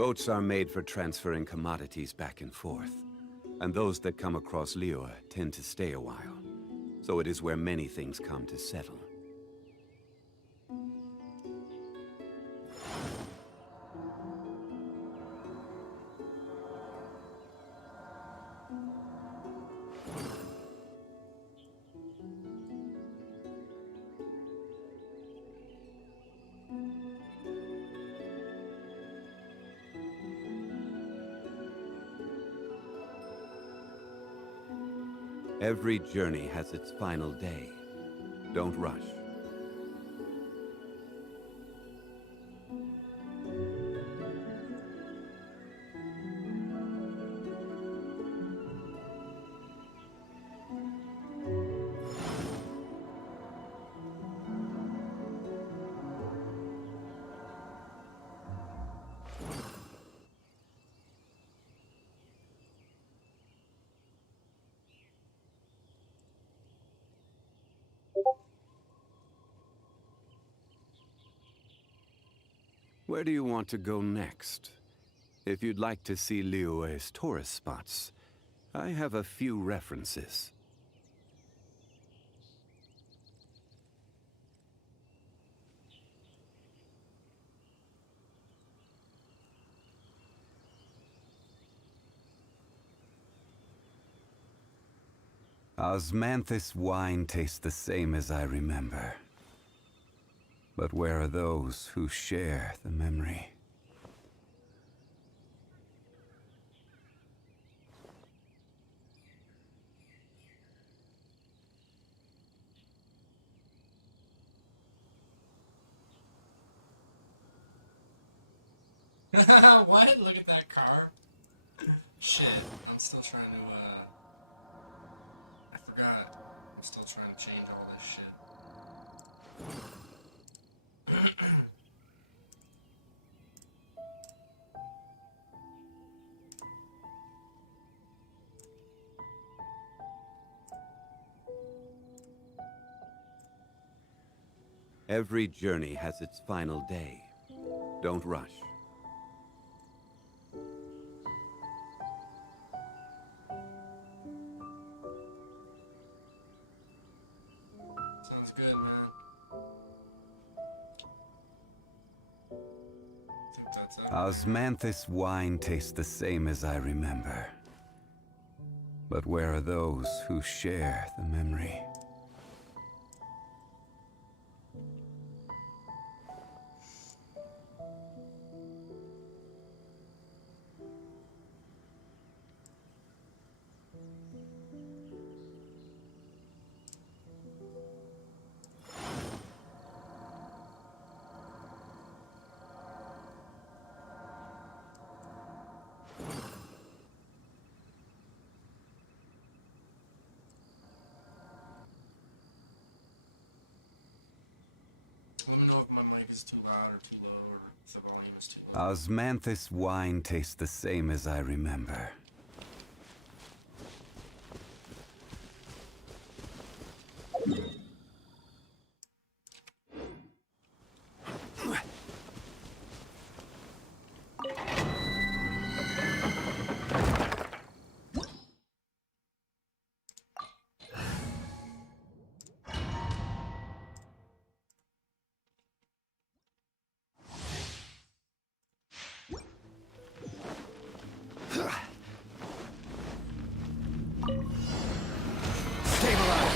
Boats are made for transferring commodities back and forth, and those that come across Liyue tend to stay a while. So it is where many things come to settle. Every journey has its final day. Don't rush. Where do you want to go next? If you'd like to see Liyue's tourist spots, I have a few references. Osmanthus wine tastes the same as I remember. But where are those who share the memory? What? Look at that car. Shit, I'm still trying to, I forgot. I'm still trying to change all this shit. Every journey has its final day. Don't rush. Sounds good, man. Think that's it. Osmanthus wine tastes the same as I remember. But where are those who share the memory? Let me know if my mic is too loud or too low, or if the volume is too low. Osmanthus wine tastes the same as I remember.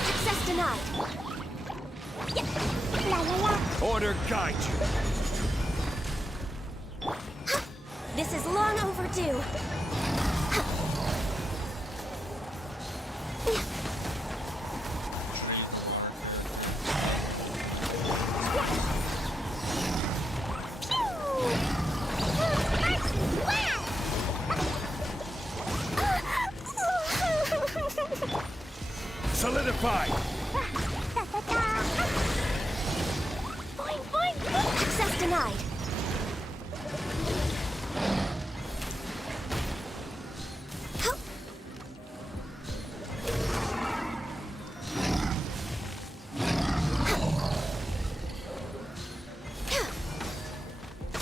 Access denied. La la la. Order guide you. This is long overdue. Solidified. Boing, boing, boing. Access denied.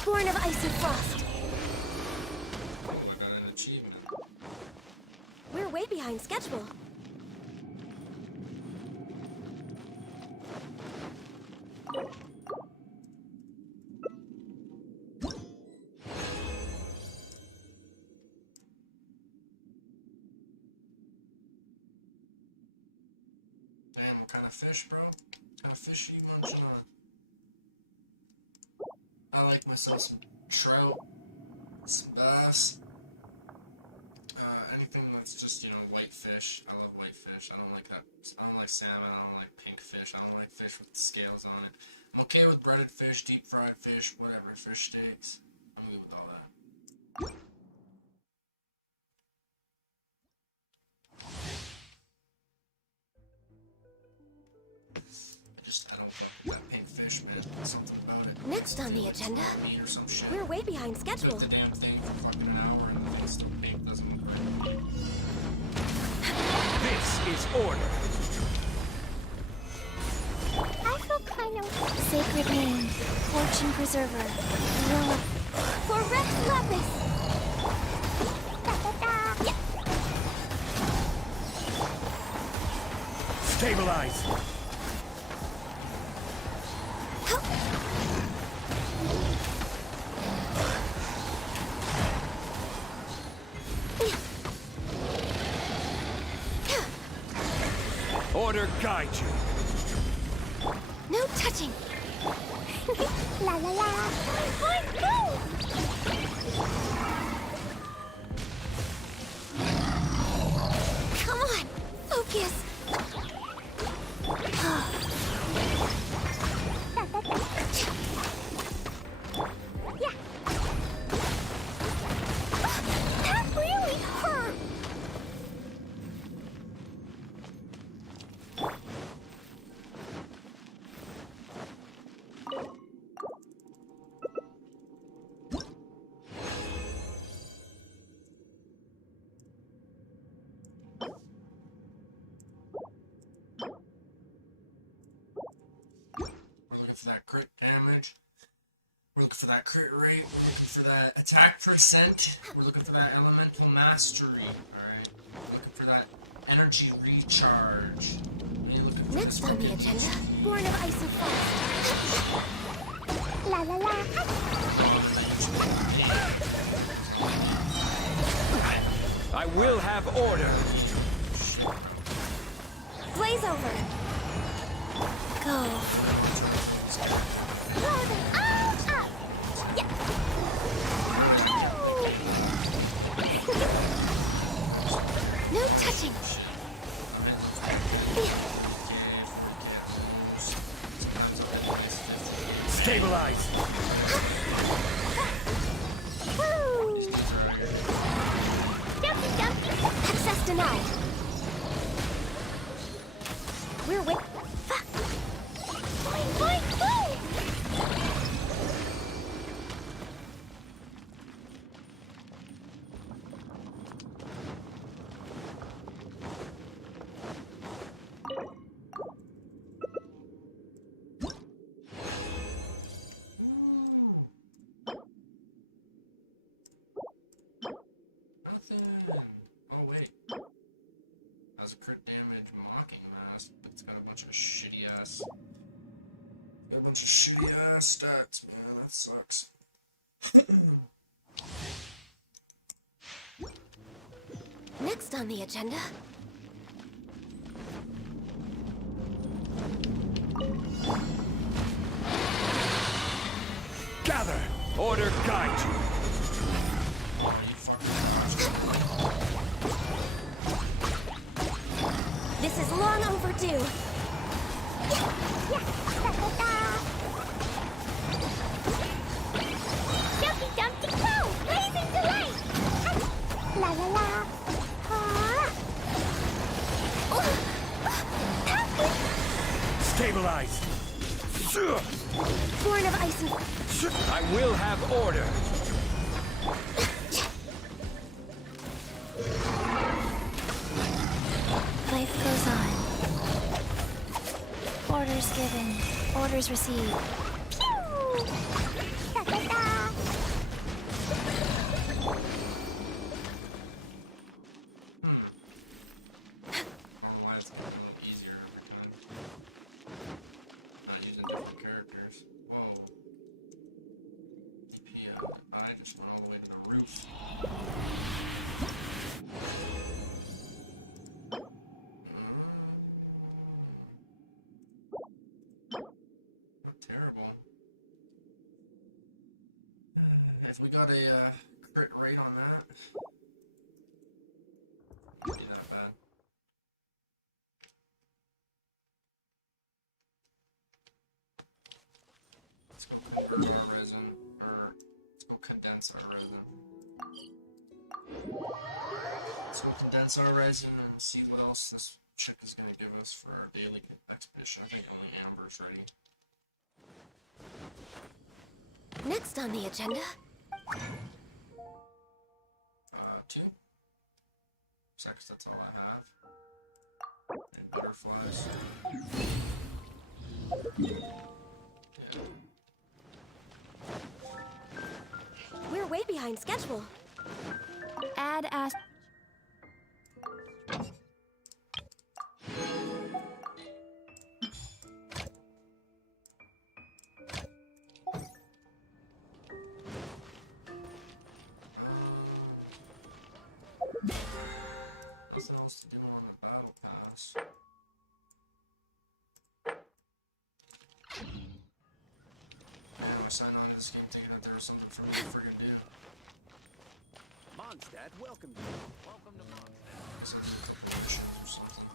Born of icy frost. behind schedule. Damn, what kind of fish, bro? What kind of fish are you munching on? I like myself some trout, some bass, anything that's just, you know, white fish. I love white fish. I don't like that. I don't like salmon. I don't like pink fish. I don't like fish with scales on it. I'm okay with breaded fish, deep fried fish, whatever. Fish steaks. I'm good with all that. I don't fuck with that pink fish, man. There's something about it. Next on the agenda, Meat or some shit. we're way behind schedule. The damn thing for fucking an hour and the thing's still pink. Doesn't look right. This is order. I feel kind of sacred name, fortune preserver, Lord. For Rex Lapis. Yeah. Stabilize. Order guide you. No touching. La la la. Fine, go. Come on, focus. Yeah. That really hurt. We're looking for that crit damage. We're looking for that crit rate. We're looking for that attack percent. We're looking for that elemental mastery. Alright. We're looking for that energy recharge. Next on the agenda, Born of Ice and Frost. La la la. I will have order. Blaze over. Go. Blow them all up. Yeah. No touching. Stabilize. Dumpy, dumpy. Access denied. We're with. Fuck. Fine, fine, fine. Oh wait. That's a crit damage mocking mask, but it's got a bunch of shitty ass. Got a bunch of shitty ass stats, man. That sucks. Next on the agenda. Gather. Order guide you. This is long overdue. Dumpy Dumpty Go! Blazing delight! La la la! Stabilize. Born of Ice and... I will have order. Life goes on. Orders given. Orders received. Pew! Da, da, da. if we got a crit rate on that, wouldn't be that bad. Let's go convert our resin, or let's go condense our resin. Let's go condense our resin and see what else this chick is going to give us for our daily expedition. I think only Amber's ready. Next on the agenda. 2. Sex, that's all I have. And butterflies. Yeah. We're way behind schedule. Add as. Nothing else to do on the battle pass. Man, I signed on to this game thinking that there was something for me to friggin' do. Mondstadt, welcome you. Welcome to Mondstadt. I guess I'll do a couple of missions or something.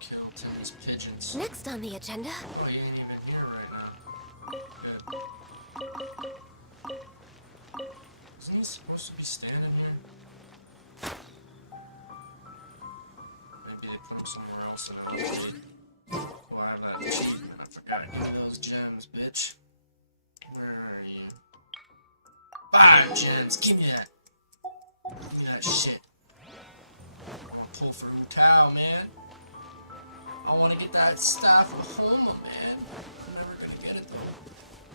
Kill 10 of these pigeons. Next on the agenda. Oh, he ain't even here right now. Good. Isn't he supposed to be standing here? Maybe they put him somewhere else in the world. Oh, I have that achievement. I forgot I need those gems, bitch. Where are you? 5 gems! Give me that! Give me that shit. I wanna pull through the cow, man. I wanna get that stuff from home, man. I'm never gonna get it though.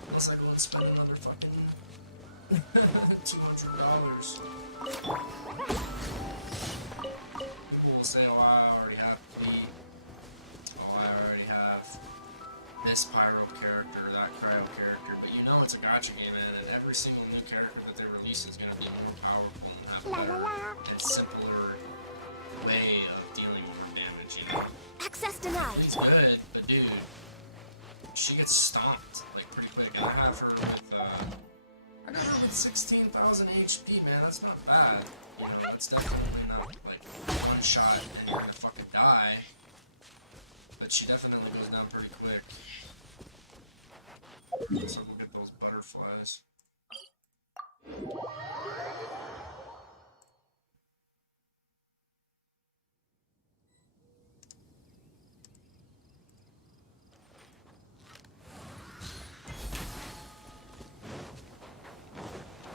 Unless I go and spend another fucking $200. People will say, oh, I already have klee. Oh, I already have this pyro character, that cryo character. But you know it's a gacha game, man, and every single new character that they release is gonna be more powerful and have a simpler way of dealing with damage, you know? Access denied. He's good, but dude, she gets stomped like pretty quick. And I have her with I got her with 16,000 HP, man. That's not bad. You know, that's definitely not like one shot and you're gonna fucking die. But she definitely goes down pretty quick. So we'll get those butterflies.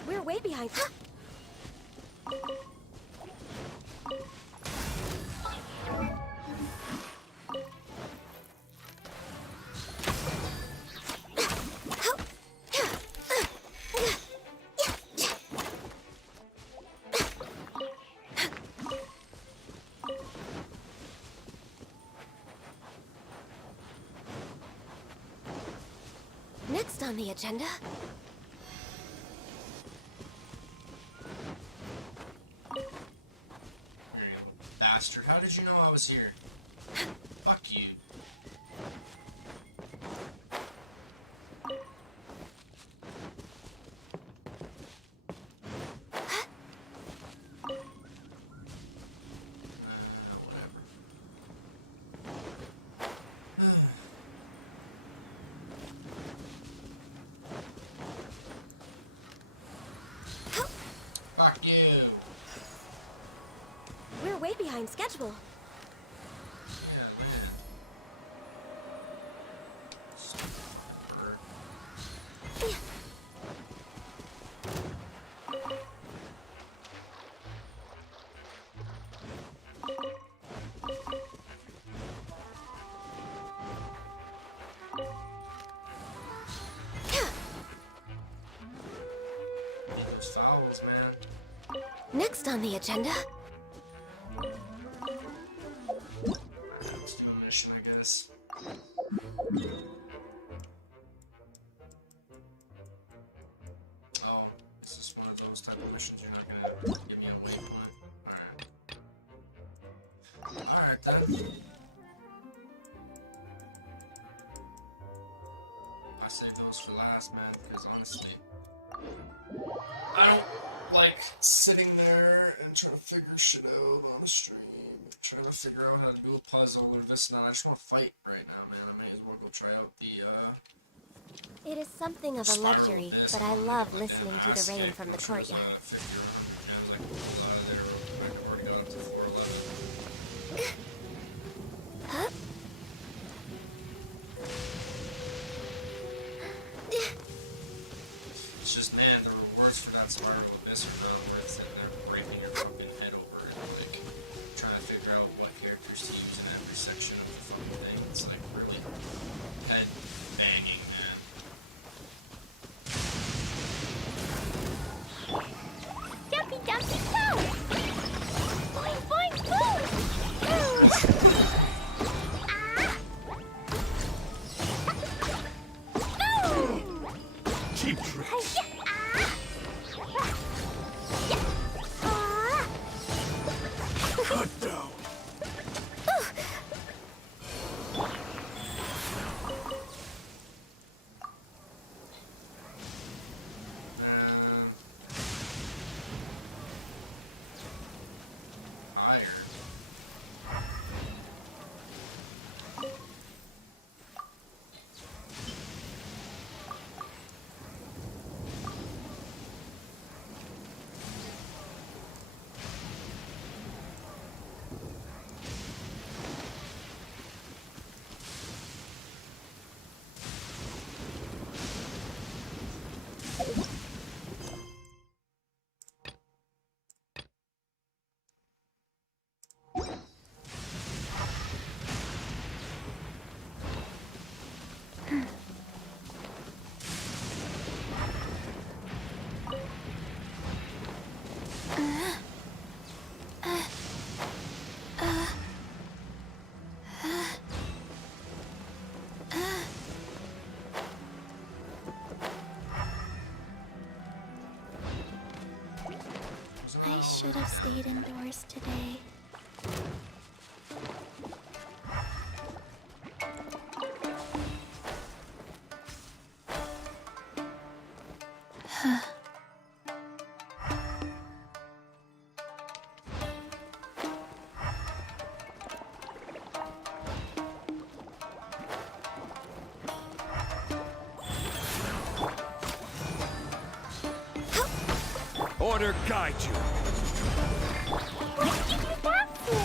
We're way behind. Next on the agenda. Bastard, how did you know I was here? Fuck you. Whatever. Fuck you. We're way behind schedule. Yeah, man. Stupid. Those fouls, man. Next on the agenda. Let's do a mission, I guess. Oh, this is one of those type of missions you're not gonna give me a waypoint. Alright. Alright then. sitting there and trying to figure shit out on the stream. Trying to figure out how to do a puzzle. But if it's not, I just want to fight right now, man. I may as well go try out the, It is something of a Spiral luxury, Abyss but I one, love like listening to the last rain night, from the which was, courtyard. 50 round. And I was like, pulled out of there. I've already got up to 411. Huh? It's just, man, the rewards for that Spiral Abyss are not where it's in there breaking your fucking head over and, like, trying to figure out what characters to use in every section of the fucking thing. It's, like, really head banging, man. Dumpy, dumpy, go! Boing, boing, boom! Cheap trick. Cut down. Iron. I should have stayed indoors today. Order guide you. What did you do that for?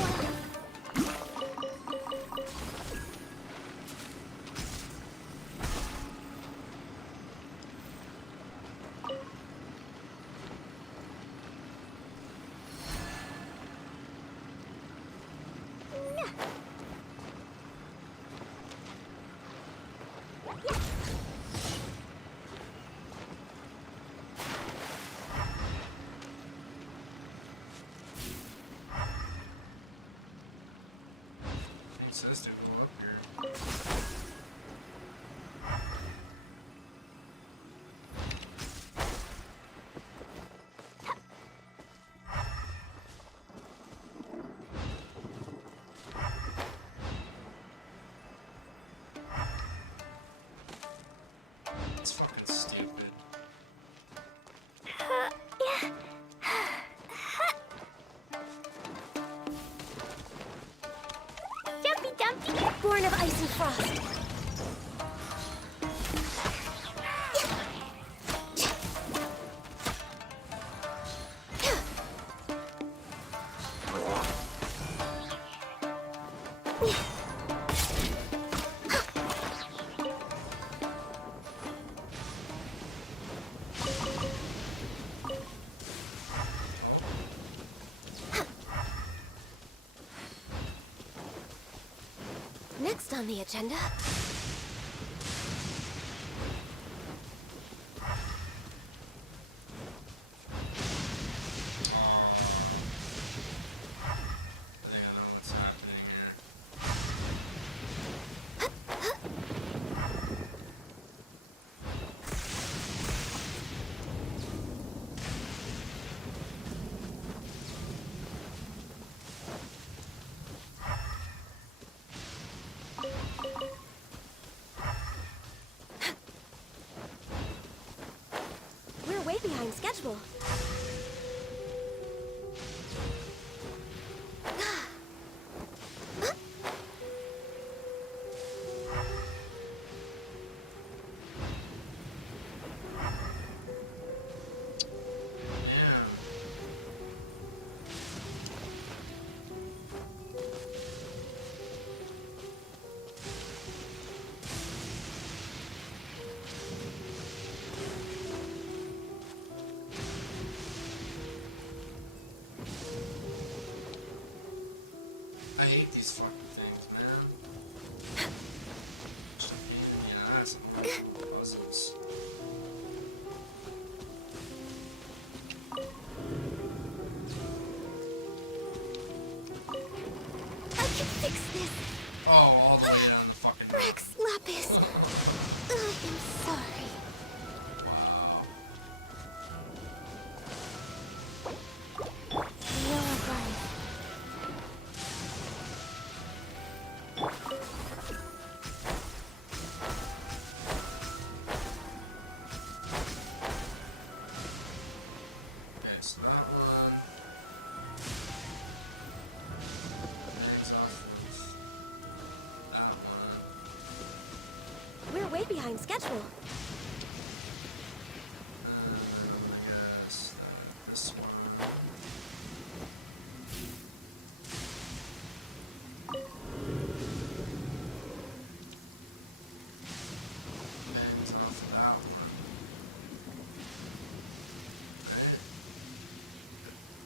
It says to go up here. It's fucking stupid. Yeah. Dumpy, dumpy, born of ice and frost. Next on the agenda. I think I know what's happening here. hate these fucking things, man. Just a pain in the ass and all the puzzles. I can fix this. Oh, all the way down the fucking. Rex Lapis. I am sorry. Wow. You're right. Okay, so that one. Thanks off with that one. We're way behind schedule. I guess this one. Thanks off of that one. Right?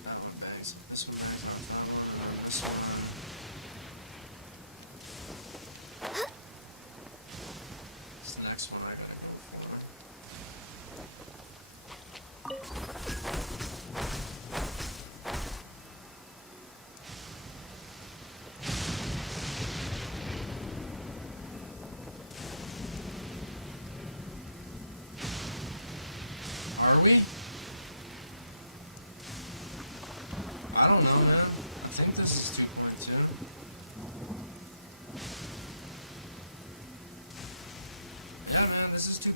That one bangs. This one bangs off that one. This one. It's the next one I gotta go for. Are we? I don't know, man. I think this is 2.2. Yeah, man, this is 2.2.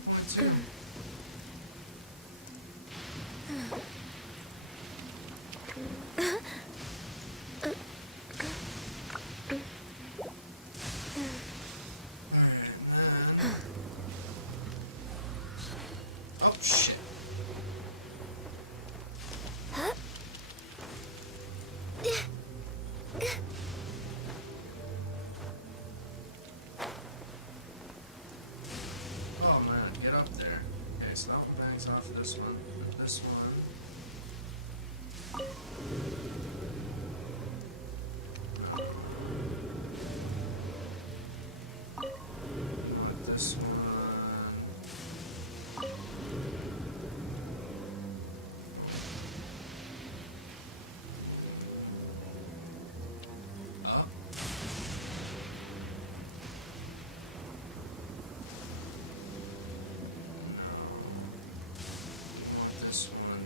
Alright, man. Oh, shit. Oh man, get up there. Okay, so that one bangs off this one, and this one. Not this one. Oh. Want this one.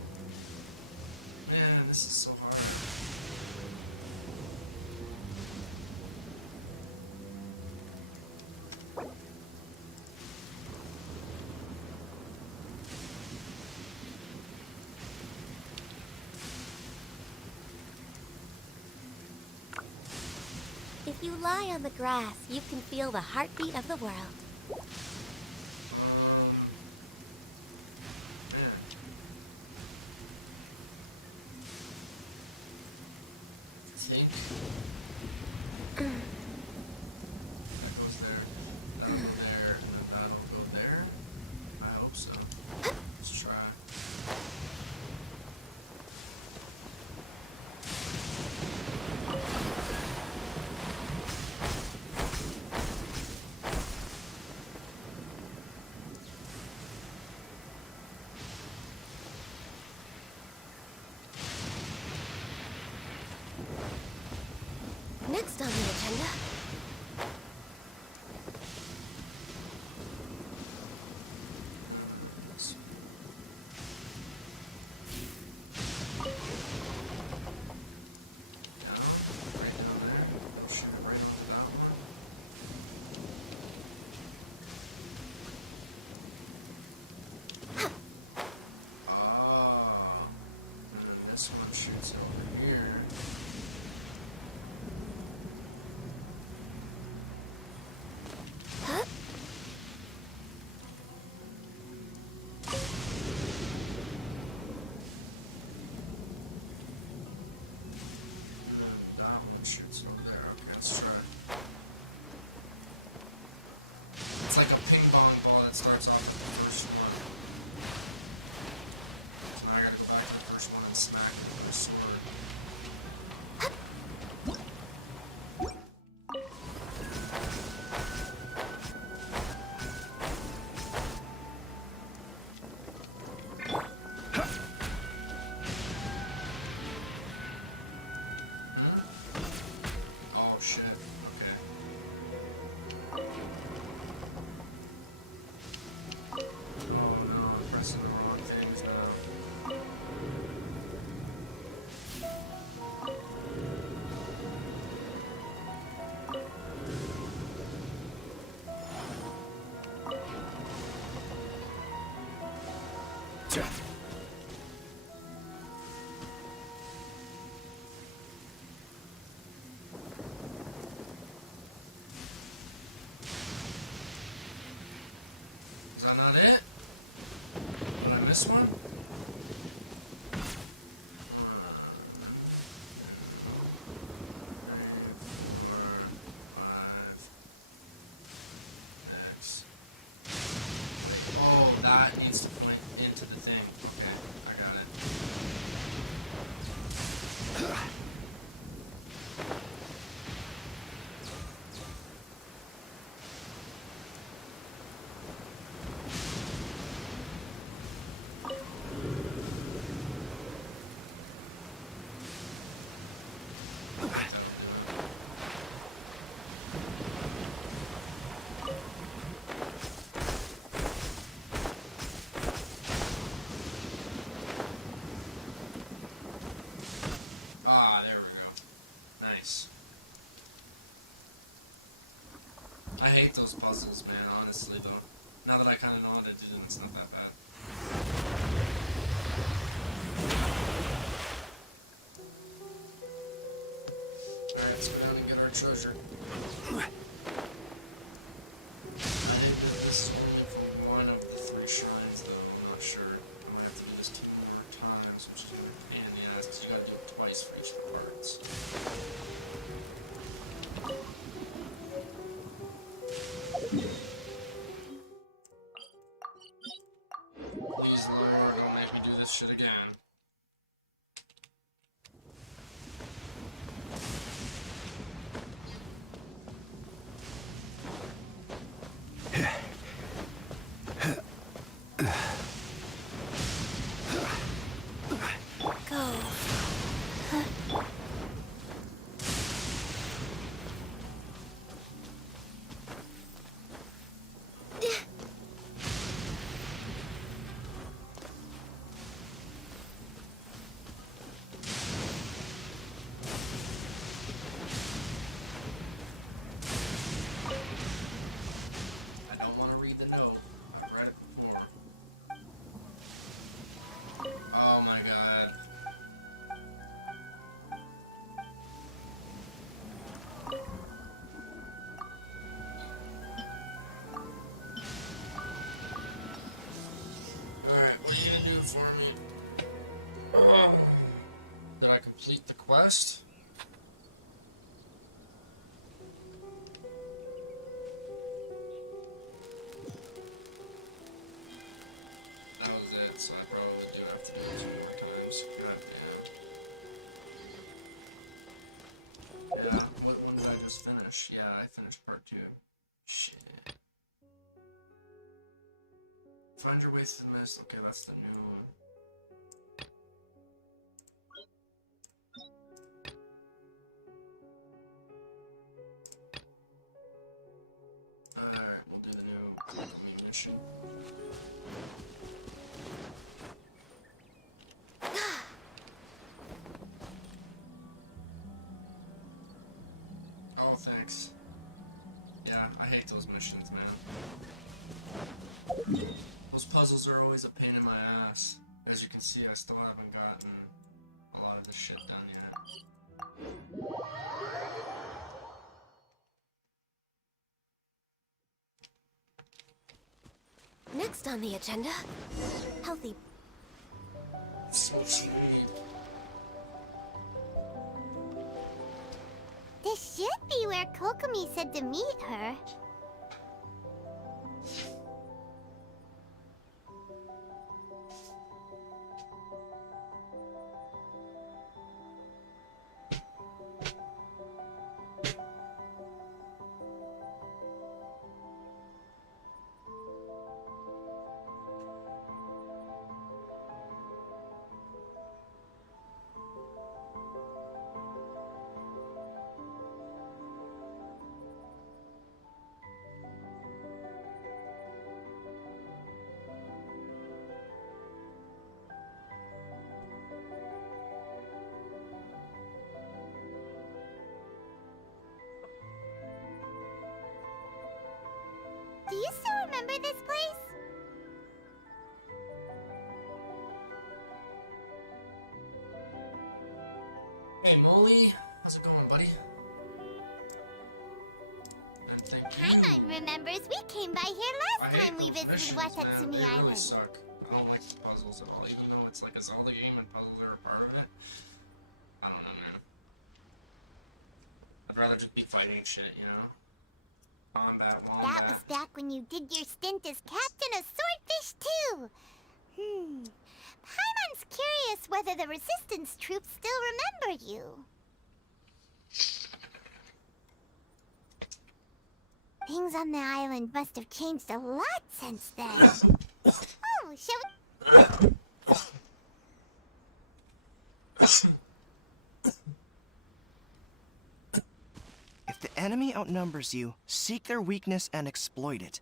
Man, this is so hard. If you lie on the grass, you can feel the heartbeat of the world. Man. I think. That goes there. That'll go there. And then that'll go there. I hope so. Let's try. Next on the agenda. Right down there. Shoot it right on that one. Oh. And then this one shoots over here. Is that not it? Did I miss one? Oh, that needs to point into the thing. Okay, I got it. Ah, there we go. Nice. I hate those puzzles, man, honestly, though. Now that I kind of know how to do them, it's not that bad. Alright, let's go down and get our treasure. I think that this is only for one of the 3 shrines, though. I'm not sure. I might have to do this 2 more times, which is going to be a pain in the ass, because you gotta do it twice for each of the parts. Please, Lord, don't make me do this shit again. Go. I don't want to read the note. I've read it before. Oh my god. Alright, what are you gonna do for me? Did I complete the quest? That was it, so I probably do have to do it 2 more times. God damn. Yeah, what one did I just finish? Yeah, I finished part 2. Shit. Find your way through the mist. Okay, that's the new one. Alright, we'll do the new mission. Oh, thanks. Yeah, I hate those missions, man. Those puzzles are always a pain in my ass. As you can see, I still haven't gotten a lot of this shit done yet. Next on the agenda, healthy. So sweet. This should be where Kokomi said to meet her. Klee. How's it going, buddy? Paimon remembers we came by here last time we visited Watatsumi They really Island. suck. I don't like the puzzles at all. Even though it's like a Zelda game and puzzles are a part of it. I don't know, man. I'd rather just be fighting shit, you know? Wombat. That was back when you did your stint as captain of Swordfish too. Paimon's curious whether the resistance troops still remember you. Things on the island must have changed a lot since then. Oh, shall we... If the enemy outnumbers you, seek their weakness and exploit it.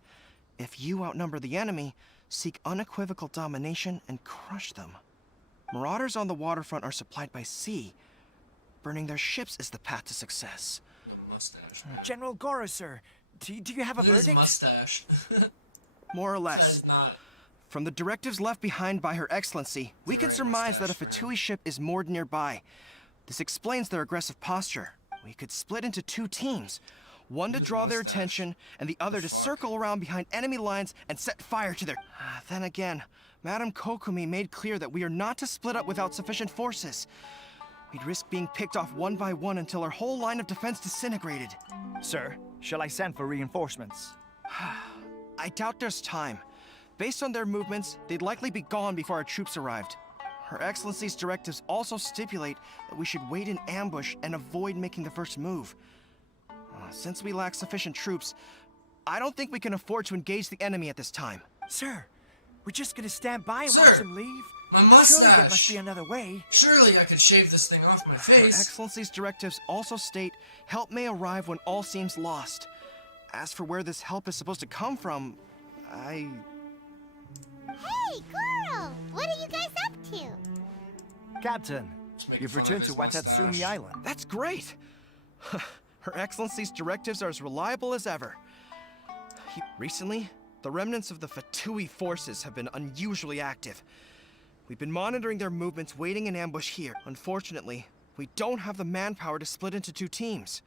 If you outnumber the enemy, seek unequivocal domination and crush them. Marauders on the waterfront are supplied by sea. Burning their ships is the path to success. Mustache. General Goro, sir, do you have a His verdict? mustache. More or That less. is not. From the directives left behind by Her Excellency, we can surmise that a Fatui ship is moored nearby. This explains their aggressive posture. We could split into two teams. One to draw their attention, and the other to circle around behind enemy lines and set fire to their... Then again, Madame Kokumi made clear that we are not to split up without sufficient forces. We'd risk being picked off one by one until our whole line of defense disintegrated. Sir, shall I send for reinforcements? I doubt there's time. Based on their movements, they'd likely be gone before our troops arrived. Her Excellency's directives also stipulate that we should wait in ambush and avoid making the first move. Since we lack sufficient troops, I don't think we can afford to engage the enemy at this time. Sir, we're just gonna stand by and Sir, watch them leave? My Surely there mustache. must be another way. Surely I could shave this thing off my Her face. Excellency's directives also state help may arrive when all seems lost. As for where this help is supposed to come from, Hey, Goro! What are you guys up to? Captain, making you've fun of returned to his Watatsumi mustache. Island. That's great! Her Excellency's directives are as reliable as ever. Recently, the remnants of the Fatui forces have been unusually active. We've been monitoring their movements, waiting in ambush here. Unfortunately, we don't have the manpower to split into two teams.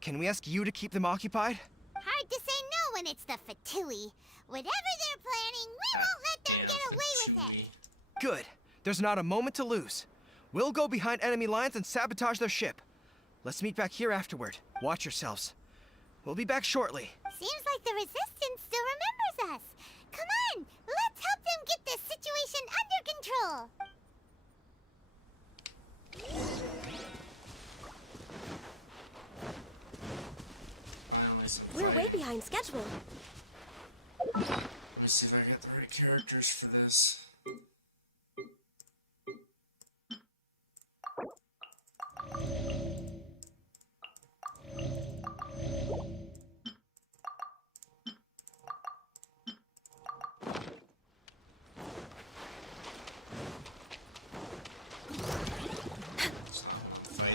Can we ask you to keep them occupied? Hard to say no when it's the Fatui. Whatever they're planning, we won't let them get away with it. Good. There's not a moment to lose. We'll go behind enemy lines and sabotage their ship. Let's meet back here afterward. Watch yourselves. We'll be back shortly. Seems like the Resistance still remembers us. Come on, let's help them get this situation under control. Finally, some We're way fighting. behind schedule. Let me see if I get the right characters for this.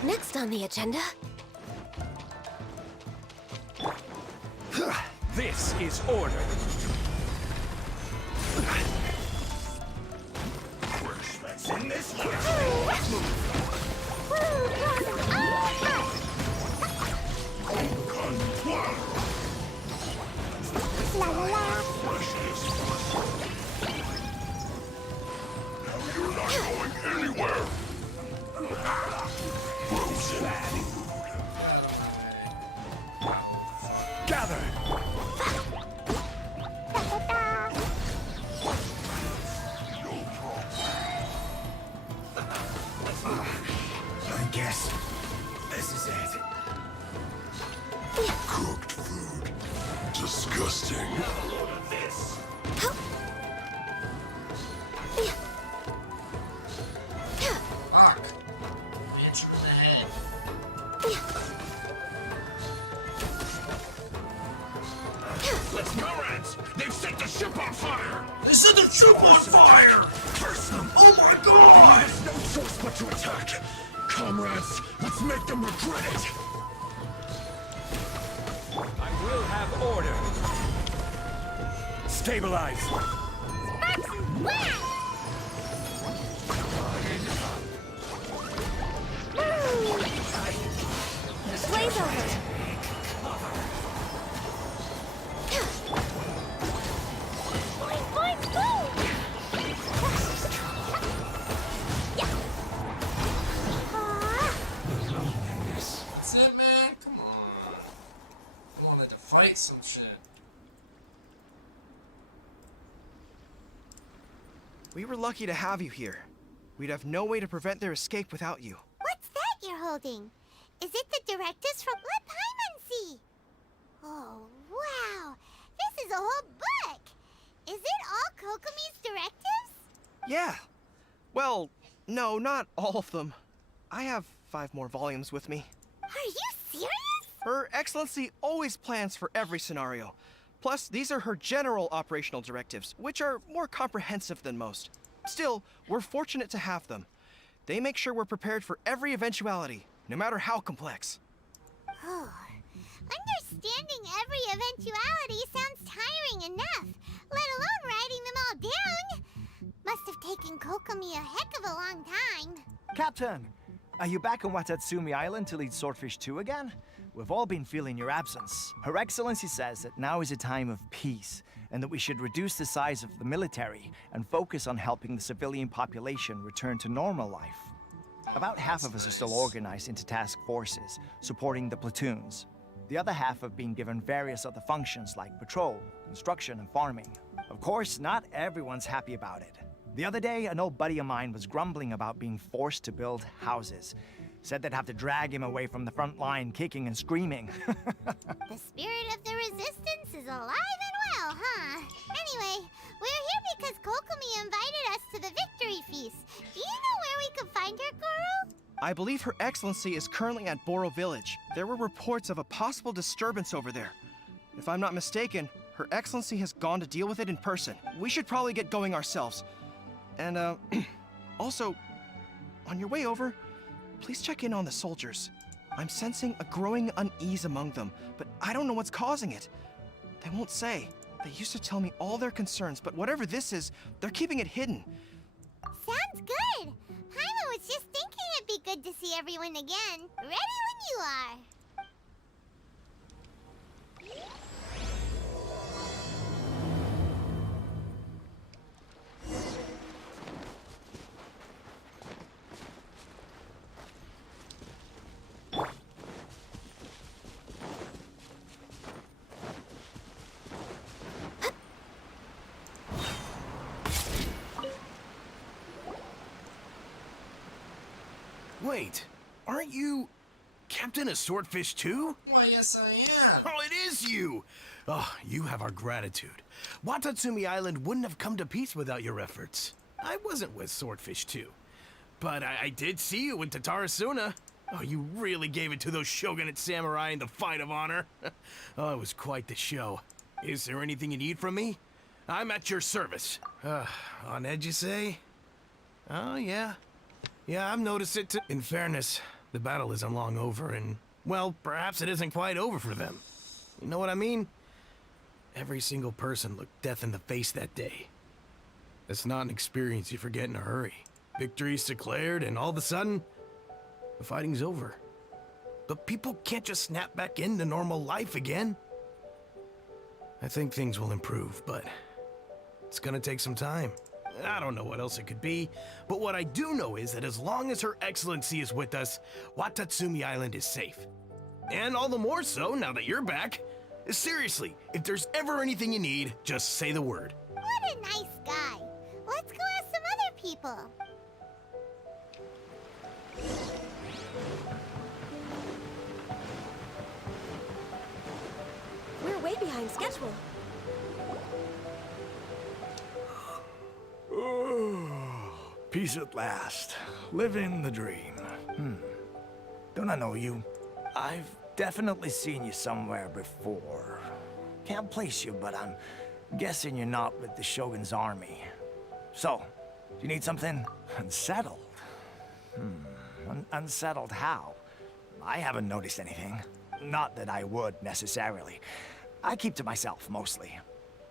Next on the agenda, This is order. Let's in this La la la. You're not going anywhere. Frozen Gather. I guess this is it. Cooked food. Disgusting. This. Fuck. Hit you in the head. Comrades, they've set the ship on fire. They set the troop on fire! Curse them. Oh my god! There's no choice but to attack. Comrades, let's make them regret it. I will have order. Stabilize. Woo! is over. Boing, boing, boom! That's it, man. Come on. I wanted to fight some shit. We were lucky to have you here. We'd have no way to prevent their escape without you. What's that you're holding? Is it the directives from... Let Paimon see! Oh, wow! This is a whole book! Is it all Kokomi's directives? Yeah. Well, no, not all of them. I have 5 more volumes with me. Are you serious? Her Excellency always plans for every scenario. Plus, these are her general operational directives, which are more comprehensive than most. Still, we're fortunate to have them. They make sure we're prepared for every eventuality, no matter how complex. Oh, understanding every eventuality sounds tiring enough, let alone writing them all down. Must have taken Kokomi a heck of a long time. Captain, are you back on Watatsumi Island to lead Swordfish 2 again? We've all been feeling your absence. Her Excellency says that now is a time of peace, and that we should reduce the size of the military and focus on helping the civilian population return to normal life. About half of us are still organized into task forces, supporting the platoons. The other half have been given various other functions like patrol, construction, and farming. Of course, not everyone's happy about it. The other day, an old buddy of mine was grumbling about being forced to build houses. Said they'd have to drag him away from the front line, kicking and screaming. The spirit of the resistance is alive and well, huh? Anyway, we're here because Kokomi invited us to the victory feast. Do you know where we could find her, Goro? I believe Her Excellency is currently at Boro Village. There were reports of a possible disturbance over there. If I'm not mistaken, Her Excellency has gone to deal with it in person. We should probably get going ourselves. And, also, on your way over, please check in on the soldiers. I'm sensing a growing unease among them, but I don't know what's causing it. They won't say. They used to tell me all their concerns, but whatever this is, they're keeping it hidden. Sounds good. Paimon was just thinking it'd be good to see everyone again. Ready when you are. Wait, aren't you Captain of Swordfish 2? Why, yes, I am. Oh, it is you! Oh, you have our gratitude. Watatsumi Island wouldn't have come to peace without your efforts. I wasn't with Swordfish 2, but I did see you in Tatarasuna. Oh, you really gave it to those shogunate samurai in the fight of honor. Oh, it was quite the show. Is there anything you need from me? I'm at your service. On edge, you say? Oh, yeah. Yeah, I've noticed it too. In fairness, the battle isn't long over, and, well, perhaps it isn't quite over for them. You know what I mean? Every single person looked death in the face that day. It's not an experience you forget in a hurry. Victory's declared, and all of a sudden, the fighting's over. But people can't just snap back into normal life again. I think things will improve, but it's gonna take some time. I don't know what else it could be, but what I do know is that as long as Her Excellency is with us, Watatsumi Island is safe. And all the more so now that you're back. Seriously, if there's ever anything you need, just say the word. What a nice guy. Let's go ask some other people. We're way behind schedule. Peace at last. Living the dream. Don't I know you? I've definitely seen you somewhere before. Can't place you, but I'm guessing you're not with the Shogun's army. So, do you need something? Unsettled? Unsettled how? I haven't noticed anything. Not that I would, necessarily. I keep to myself, mostly.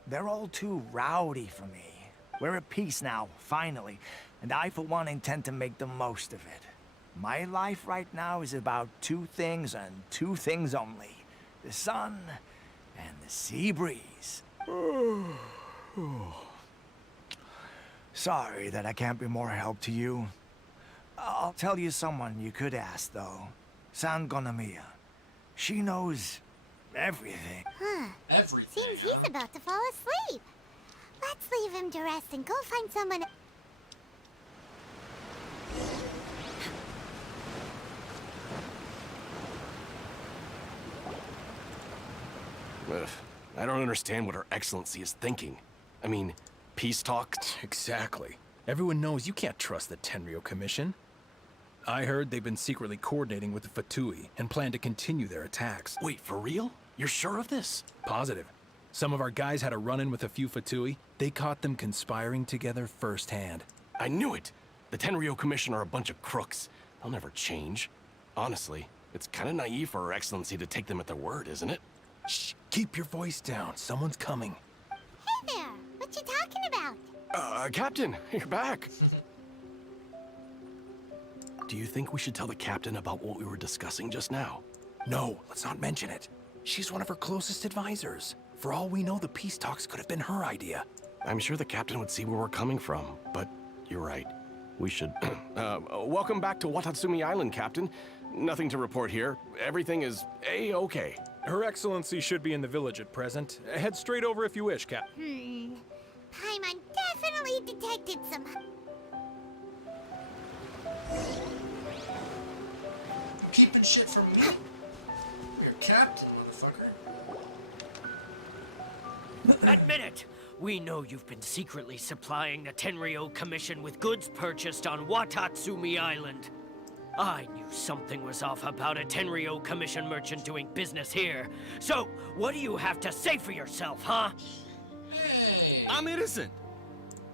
They're all too rowdy for me. We're at peace now, finally, and I, for one, intend to make the most of it. My life right now is about two things and two things only. The sun and the sea breeze. Sorry that I can't be more help to you. I'll tell you someone you could ask, though. Sangonomiya. She knows everything. Everything. Seems he's about to fall asleep. Let's leave him to rest and go find someone. Ugh, I don't understand what Her Excellency is thinking. I mean, peace talks? Exactly. Everyone knows you can't trust the Tenryo Commission. I heard they've been secretly coordinating with the Fatui and plan to continue their attacks. Wait, for real? You're sure of this? Positive. Some of our guys had a run-in with a few Fatui. They caught them conspiring together firsthand. I knew it! The Tenryo Commission are a bunch of crooks. They'll never change. Honestly, it's kind of naive for Her Excellency to take them at their word, isn't it? Shh, keep your voice down. Someone's coming. Hey there, what you talking about? Captain, you're back. Do you think we should tell the captain about what we were discussing just now? No, let's not mention it. She's one of her closest advisors. For all we know, the peace talks could have been her idea. I'm sure the captain would see where we're coming from, but you're right. We should... welcome back to Watatsumi Island, Captain. Nothing to report here. Everything is A-okay. Her Excellency should be in the village at present. Head straight over if you wish, Cap. Paimon definitely detected some... Keeping shit from me. You're captain, motherfucker. Admit it! We know you've been secretly supplying the Tenryo Commission with goods purchased on Watatsumi Island. I knew something was off about a Tenryo Commission merchant doing business here. So, what do you have to say for yourself, huh? Hey! I'm innocent.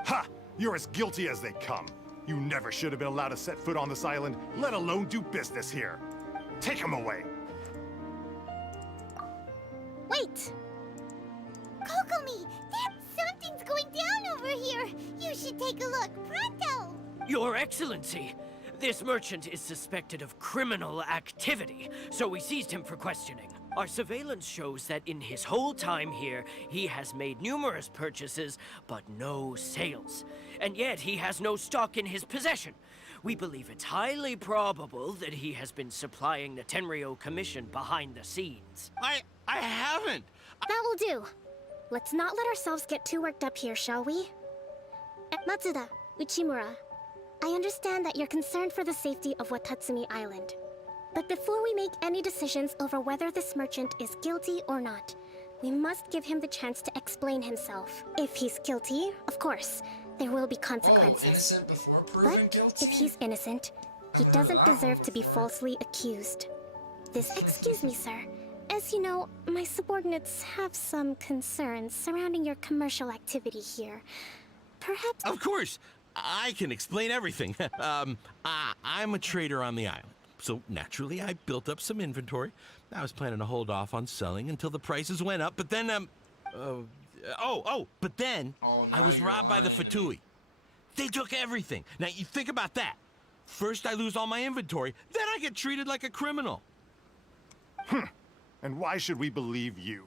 Ha! You're as guilty as they come. You never should have been allowed to set foot on this island, let alone do business here. Take him away. Wait! Kokomi! Something's going down over here! You should take a look, pronto! Your Excellency, this merchant is suspected of criminal activity, so we seized him for questioning. Our surveillance shows that in his whole time here, he has made numerous purchases, but no sales. And yet he has no stock in his possession. We believe it's highly probable that he has been supplying the Tenryo Commission behind the scenes. I haven't! That will do. Let's not let ourselves get too worked up here, shall we? Matsuda, Uchimura, I understand that you're concerned for the safety of Watatsumi Island. But before we make any decisions over whether this merchant is guilty or not, we must give him the chance to explain himself. If he's guilty, of course, there will be consequences. Innocent before proven But guilty? if he's innocent, he doesn't deserve to be falsely accused. Excuse me, sir. As you know, my subordinates have some concerns surrounding your commercial activity here. Perhaps... Of course! I can explain everything. I'm a trader on the island, so naturally I built up some inventory. I was planning to hold off on selling until the prices went up, but then, but then I was robbed by the Fatui. They took everything. Now, you think about that. First I lose all my inventory, then I get treated like a criminal. And why should we believe you?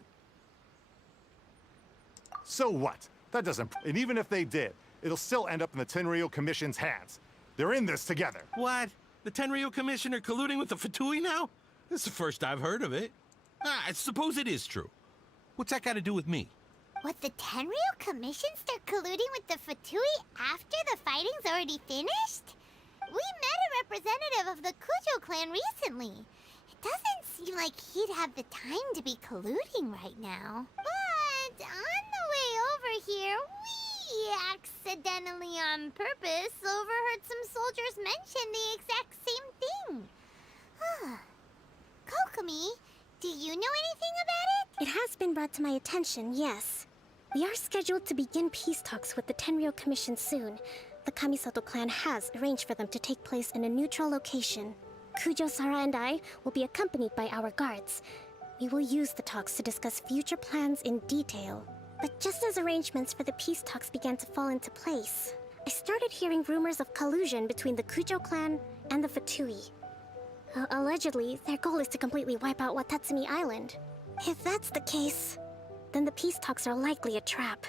So what? That doesn't... And even if they did, it'll still end up in the Tenryo Commission's hands. They're in this together. What? The Tenryo Commission are colluding with the Fatui now? This is the first I've heard of it. I suppose it is true. What's that got to do with me? Would the Tenryo Commission start colluding with the Fatui after the fighting's already finished? We met a representative of the Kujo clan recently. It doesn't seem like he'd have the time to be colluding right now. But on the way over here, we accidentally on purpose overheard some soldiers mention the exact same thing. Kokomi, do you know anything about it? It has been brought to my attention, yes. We are scheduled to begin peace talks with the Tenryo Commission soon. The Kamisato clan has arranged for them to take place in a neutral location. Kujo-Sara and I will be accompanied by our guards. We will use the talks to discuss future plans in detail. But just as arrangements for the peace talks began to fall into place, I started hearing rumors of collusion between the Kujo clan and the Fatui. Allegedly, their goal is to completely wipe out Watatsumi Island. If that's the case, then the peace talks are likely a trap.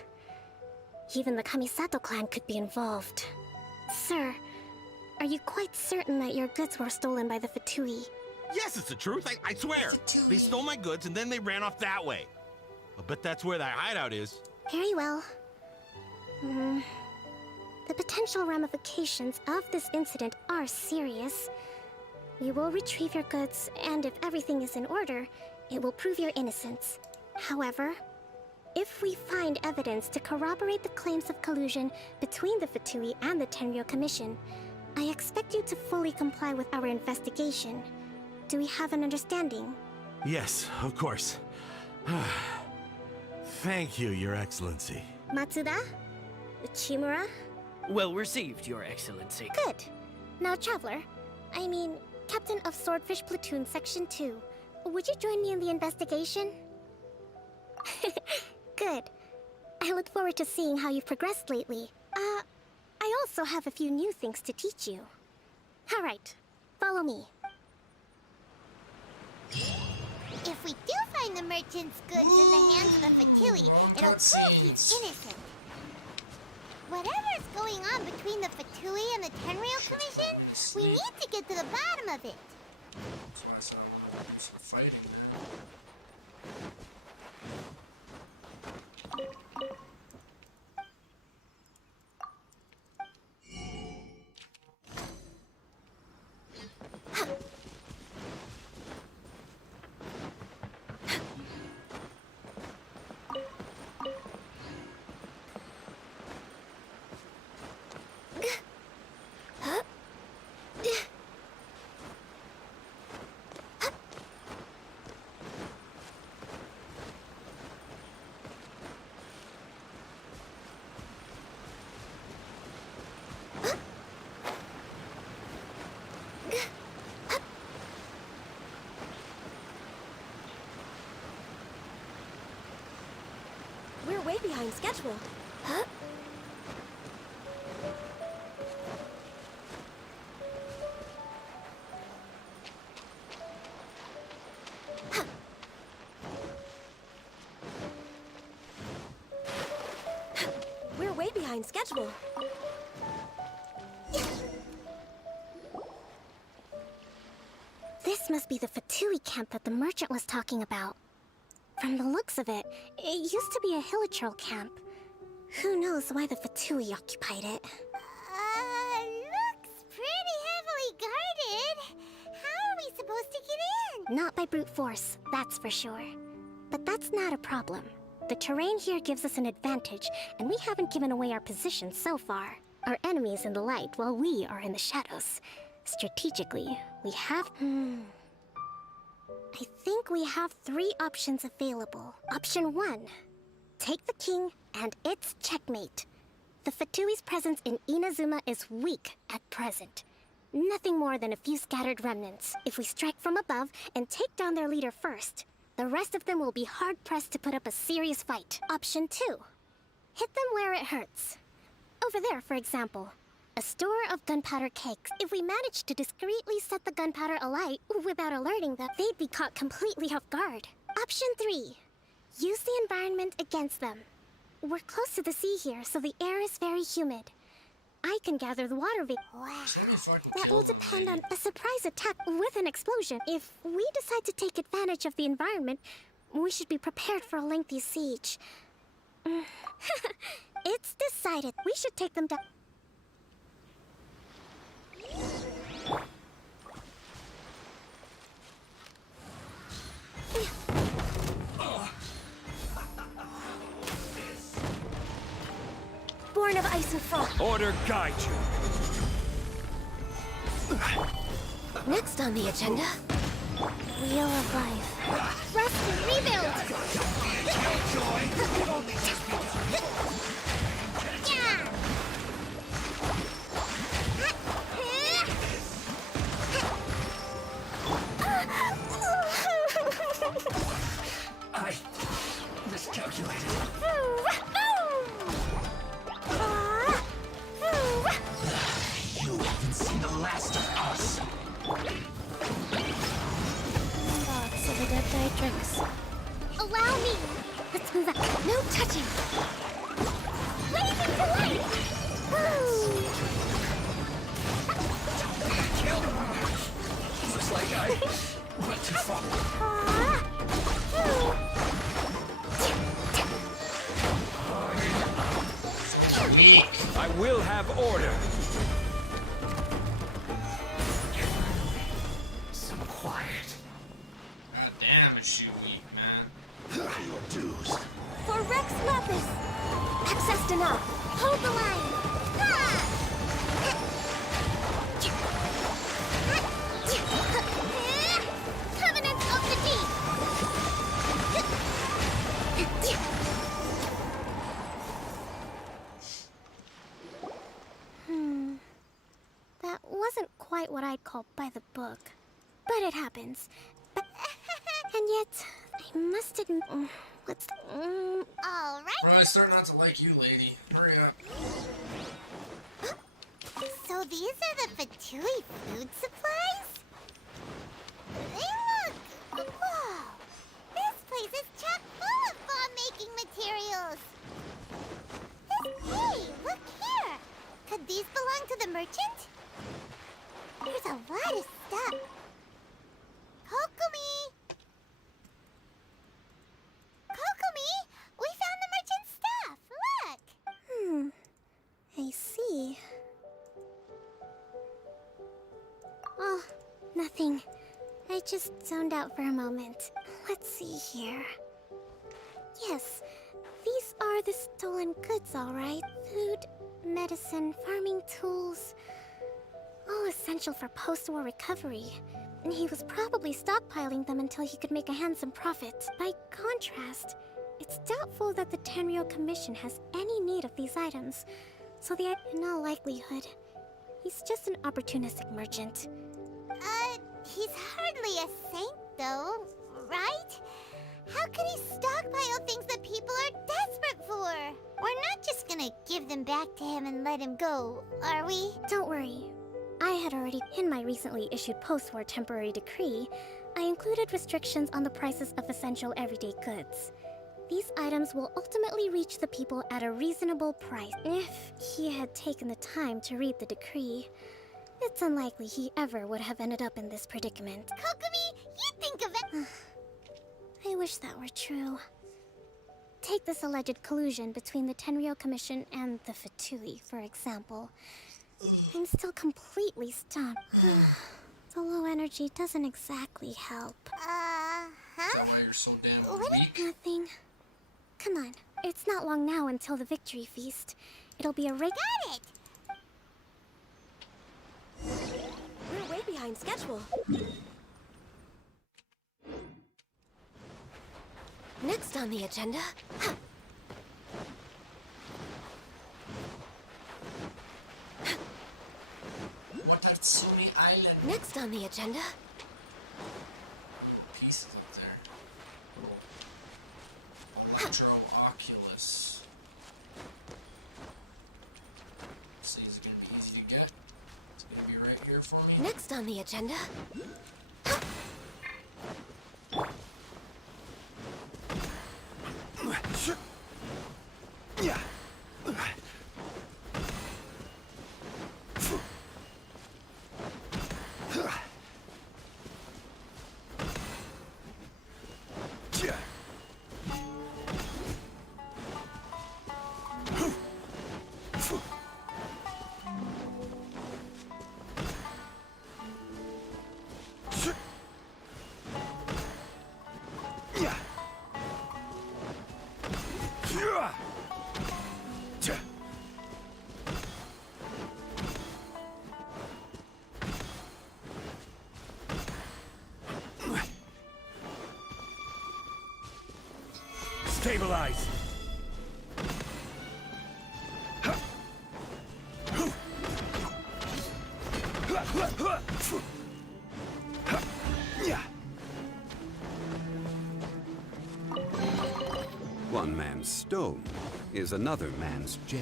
Even the Kamisato clan could be involved. Sir, are you quite certain that your goods were stolen by the Fatui? Yes, it's the truth. I swear. They stole my goods and then they ran off that way. I bet that's where that hideout is. Very well. The potential ramifications of this incident are serious. We will retrieve your goods, and if everything is in order, it will prove your innocence. However, if we find evidence to corroborate the claims of collusion between the Fatui and the Tenryou Commission, I expect you to fully comply with our investigation. Do we have an understanding? Yes, of course. Thank you, Your Excellency. Matsuda? Uchimura? Well received, Your Excellency. Good. Now, Traveler, Captain of Swordfish Platoon Section 2, would you join me in the investigation? Good. I look forward to seeing how you've progressed lately. I also have a few new things to teach you. All right, follow me. If we do find the merchant's goods in the hands of the Fatui, it'll prove he's innocent. Whatever's going on between the Fatui and the Tenryou Commission, we need to get to the bottom of it. That's why I said I want to do some fighting now. We're way behind schedule. Huh? We're way behind schedule. This must be the Fatui camp that the merchant was talking about. From the looks of it, it used to be a Hilichurl camp. Who knows why the Fatui occupied it? Looks pretty heavily guarded. How are we supposed to get in? Not by brute force, that's for sure. But that's not a problem. The terrain here gives us an advantage, and we haven't given away our position so far. Our enemy's in the light while we are in the shadows. Strategically, we have... I think we have 3 options available. Option 1. Take the king, and it's checkmate. The Fatui's presence in Inazuma is weak at present. Nothing more than a few scattered remnants. If we strike from above and take down their leader first, the rest of them will be hard-pressed to put up a serious fight. Option 2. Hit them where it hurts. Over there, for example. A store of gunpowder cakes. If we manage to discreetly set the gunpowder alight without alerting them, they'd be caught completely off guard. Option 3. Use the environment against them. We're close to the sea here, so the air is very humid. I can gather the water vapor. Wow. That will depend on a surprise attack with an explosion. If we decide to take advantage of the environment, we should be prepared for a lengthy siege. It's decided. We should take them down. Born of ice and frost. Order guide you. Next on the agenda, Wheel of Life. Rest and rebuild! Yeah! I miscalculated. You haven't seen the last of us. Diedrix. Allow me! Let's move out. No touching! Blazing for light! Woo! Looks like I went too far. I will have order. Some quiet. God damn, is she weak, man. Your dues. For Rex Lapis! Access denied. Hold the line! Covenants of the Deep! That wasn't quite what I'd call by the book. But it happens. And yet, I must admit... What's... Alright. Probably starting not to like you, lady. Hurry up. So these are the Fatui food supplies? They look... Whoa! This place is chock full of bomb-making materials! Hey, look here! Could these belong to the merchant? There's a lot of stuff. Kokomi! Kokomi! We found the merchant's stuff! Look! I see. Oh, nothing. I just zoned out for a moment. Let's see here. Yes, these are the stolen goods, all right. Food, medicine, farming tools. All essential for post-war recovery. And he was probably stockpiling them until he could make a handsome profit. By contrast, it's doubtful that the Tenryou Commission has any need of these items. So in all likelihood, he's just an opportunistic merchant. He's hardly a saint, though, right? How could he stockpile things that people are desperate for? We're not just gonna give them back to him and let him go, are we? Don't worry. I had already, in my recently issued post-war temporary decree, I included restrictions on the prices of essential everyday goods. These items will ultimately reach the people at a reasonable price. If he had taken the time to read the decree, it's unlikely he ever would have ended up in this predicament. Kokomi, you think of it. I wish that were true. Take this alleged collusion between the Tenryou Commission and the Fatui, for example. I'm still completely stunned. The low energy doesn't exactly help. Is that why you're so damn weak? Nothing. Come on, it's not long now until the victory feast. It'll be a Got it! We're way behind schedule. Next on the agenda... Watatsumi Island. Next on the agenda... Pieces up there. Electro Oculus. See, is it gonna be easy to get? It's gonna be right here for me. Next on the agenda... Yeah. Stabilize. One man's stone is another man's gem.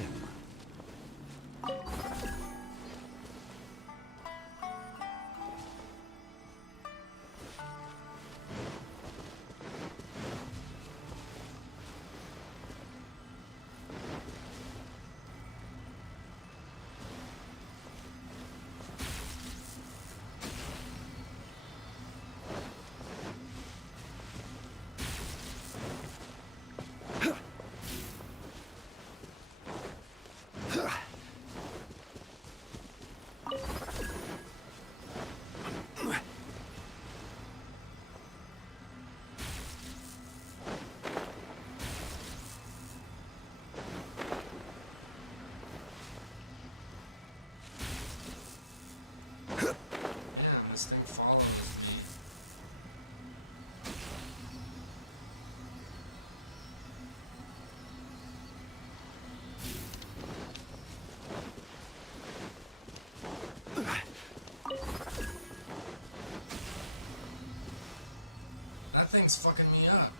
That thing's fucking me up.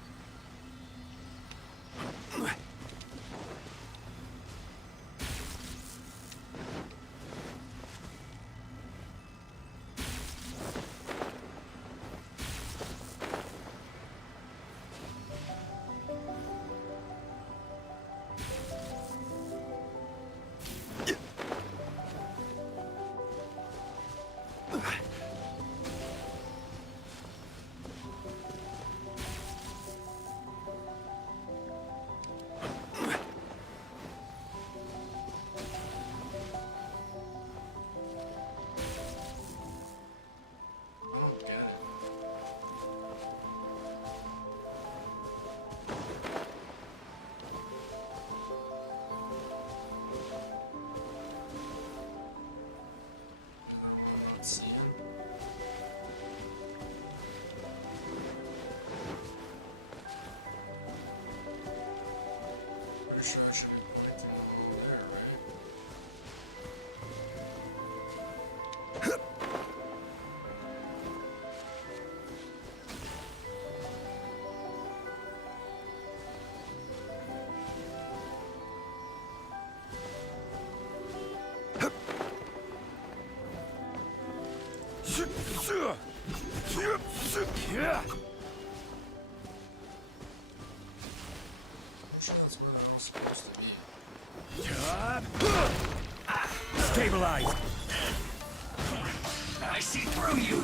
Let's see. Pretty sure I should be pointing over there, right? Sure that's where they're all supposed to be. Stabilize! I see through you!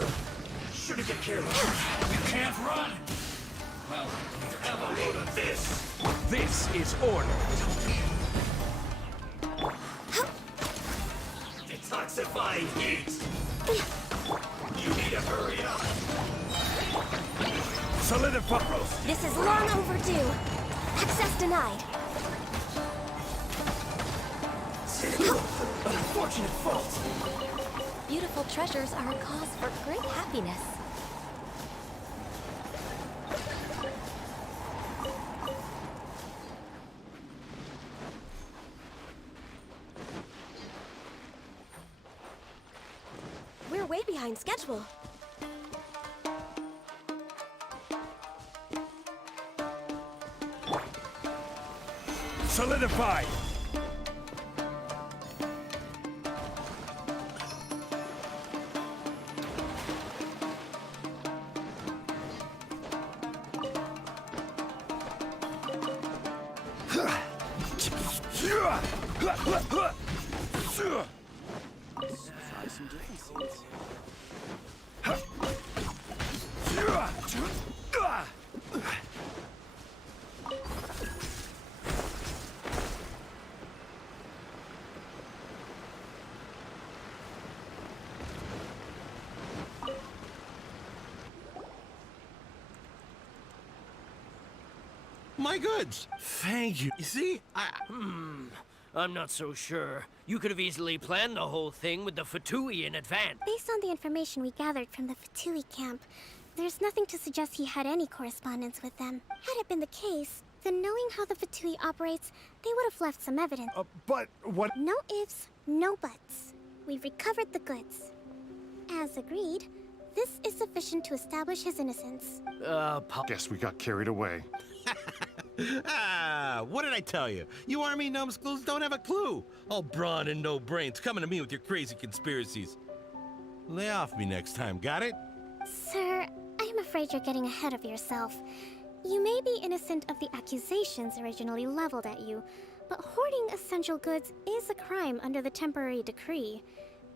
Shouldn't get careless. You can't run! Well, have a load of this! This is order! Detoxifying heat! You need to hurry up! Solidify! This is long overdue. Access denied. Unfortunate fault! Beautiful treasures are a cause for great happiness. We're way behind schedule. Solidify! My goods. Thank you. You see, I'm not so sure. You could have easily planned the whole thing with the Fatui in advance. Based on the information we gathered from the Fatui camp, there's nothing to suggest he had any correspondence with them. Had it been the case, then knowing how the Fatui operates, they would have left some evidence. But what? No ifs, no buts. We've recovered the goods. As agreed, this is sufficient to establish his innocence. Guess we got carried away. What did I tell you? You army numbskulls don't have a clue. All brawn and no brains coming to me with your crazy conspiracies. Lay off me next time, got it? Sir, I'm afraid you're getting ahead of yourself. You may be innocent of the accusations originally leveled at you, but hoarding essential goods is a crime under the temporary decree.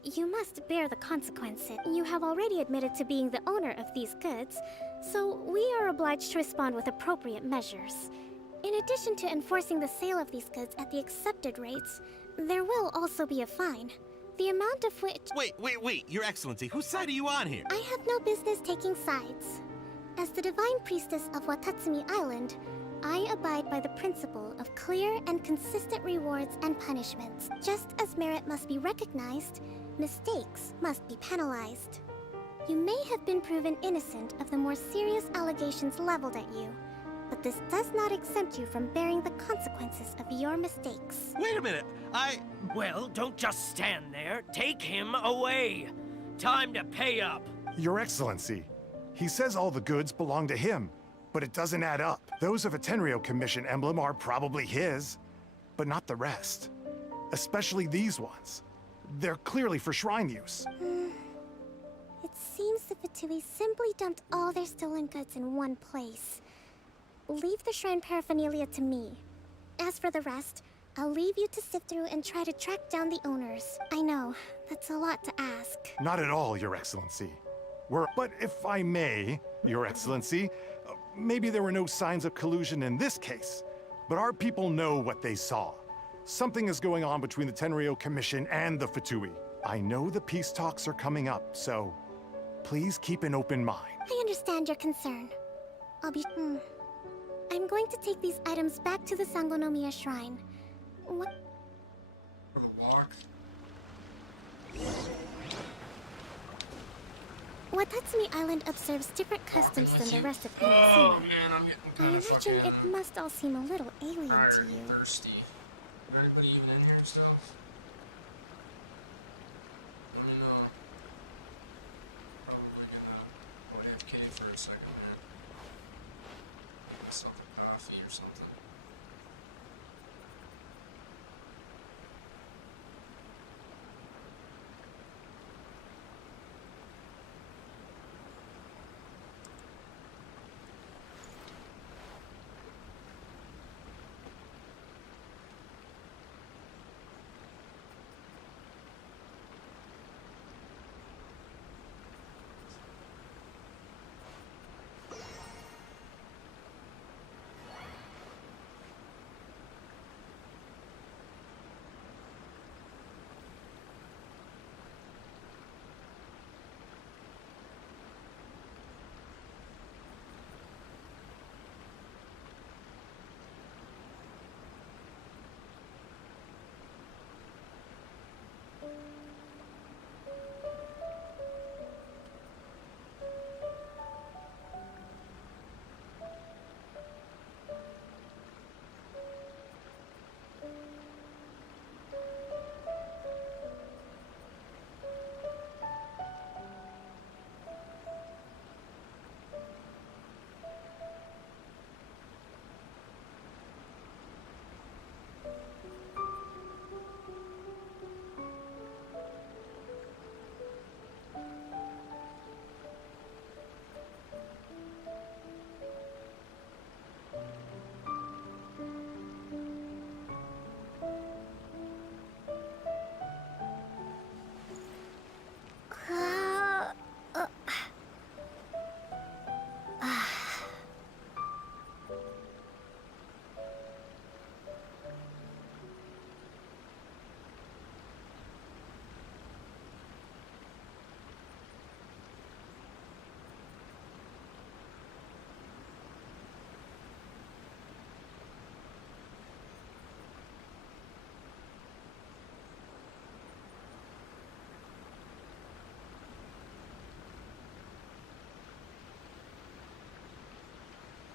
You must bear the consequences. You have already admitted to being the owner of these goods, so we are obliged to respond with appropriate measures. In addition to enforcing the sale of these goods at the accepted rates, there will also be a fine. The amount of which... Wait, Your Excellency, whose side are you on here? I have no business taking sides. As the Divine Priestess of Watatsumi Island, I abide by the principle of clear and consistent rewards and punishments. Just as merit must be recognized, mistakes must be penalized. You may have been proven innocent of the more serious allegations leveled at you, but this does not exempt you from bearing the consequences of your mistakes. Wait a minute, Well, don't just stand there. Take him away. Time to pay up. Your Excellency, He says all the goods belong to him, but it doesn't add up. Those of a Tenryo Commission emblem are probably his, but not the rest. Especially these ones. They're clearly for shrine use. It seems the Fatui simply dumped all their stolen goods in one place. Leave the shrine paraphernalia to me. As for the rest, I'll leave you to sift through and try to track down the owners. I know, that's a lot to ask. Not at all, Your Excellency. But if I may, Your Excellency, maybe there were no signs of collusion in this case, but our people know what they saw. Something is going on between the Tenryo Commission and the Fatui. I know the peace talks are coming up, so please keep an open mind. I understand your concern. I'm going to take these items back to the Sangonomiya Shrine. What? For the walk. Watatsumi Island observes different customs than the rest of Oh Inazuma. man, I'm getting I kind of imagine fucking it must all seem a little alien tired to and you. thirsty. Is there anybody even in here still? Let me know. Probably gonna go AFK for a second, man. Get myself a coffee or something.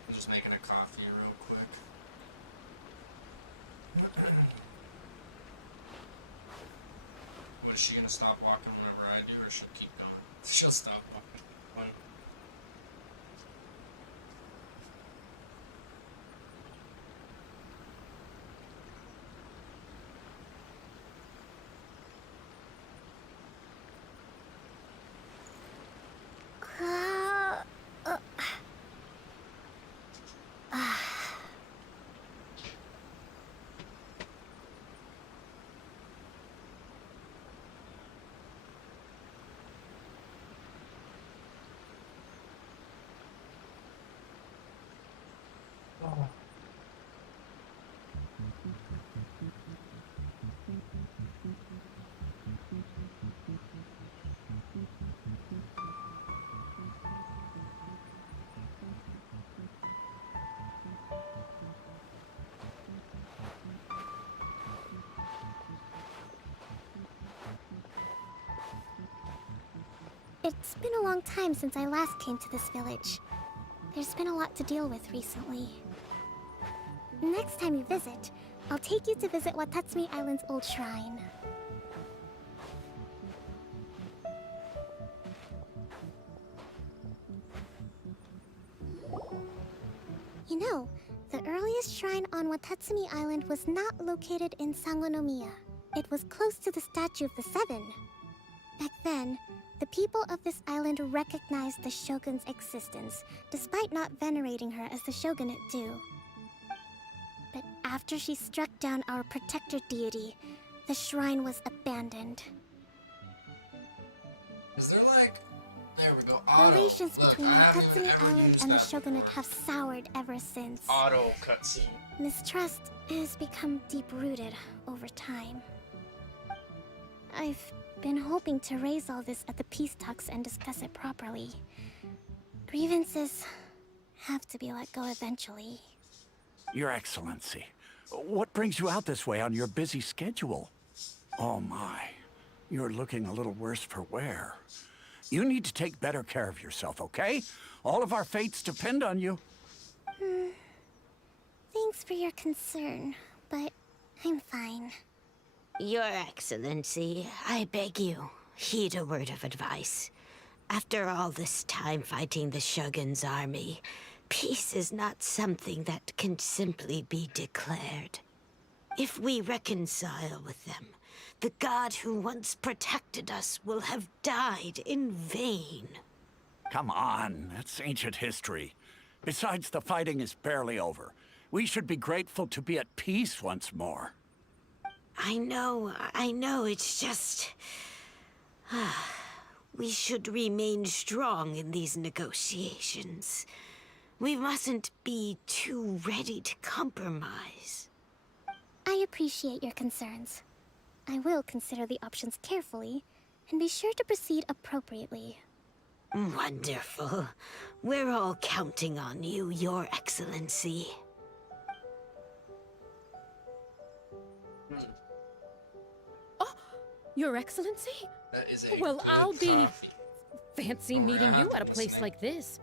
I'm just making a coffee real quick. What, is she gonna stop walking whenever I do, or she'll keep going? She'll stop walking. Why? It's been a long time since I last came to this village. There's been a lot to deal with recently. Next time you visit, I'll take you to visit Watatsumi Island's old shrine. You know, the earliest shrine on Watatsumi Island was not located in Sangonomiya. It was close to the Statue of the Seven. Back then, the people of this island recognized the shogun's existence, despite not venerating her as the shogunate do. But after she struck down our protector deity, the shrine was abandoned. Is there like... There we go. Relations Look, between I haven't Watatsumi even ever Island used and the that shogunate before. have soured ever since. Auto cutscene. Mistrust has become deep-rooted over time. I've been hoping to raise all this at the peace talks and discuss it properly. Grievances have to be let go eventually. Your Excellency, what brings you out this way on your busy schedule? Oh my, you're looking a little worse for wear. You need to take better care of yourself, okay? All of our fates depend on you. Thanks for your concern, but I'm fine. Your Excellency, I beg you, heed a word of advice. After all this time fighting the Shogun's army, peace is not something that can simply be declared. If we reconcile with them, the god who once protected us will have died in vain. Come on, that's ancient history. Besides, the fighting is barely over. We should be grateful to be at peace once more. I know, it's just... we should remain strong in these negotiations. We mustn't be too ready to compromise. I appreciate your concerns. I will consider the options carefully, and be sure to proceed appropriately. Wonderful. We're all counting on you, Your Excellency. Your Excellency? That is a Well, good I'll be... coffee. Fancy meeting you at a place like this.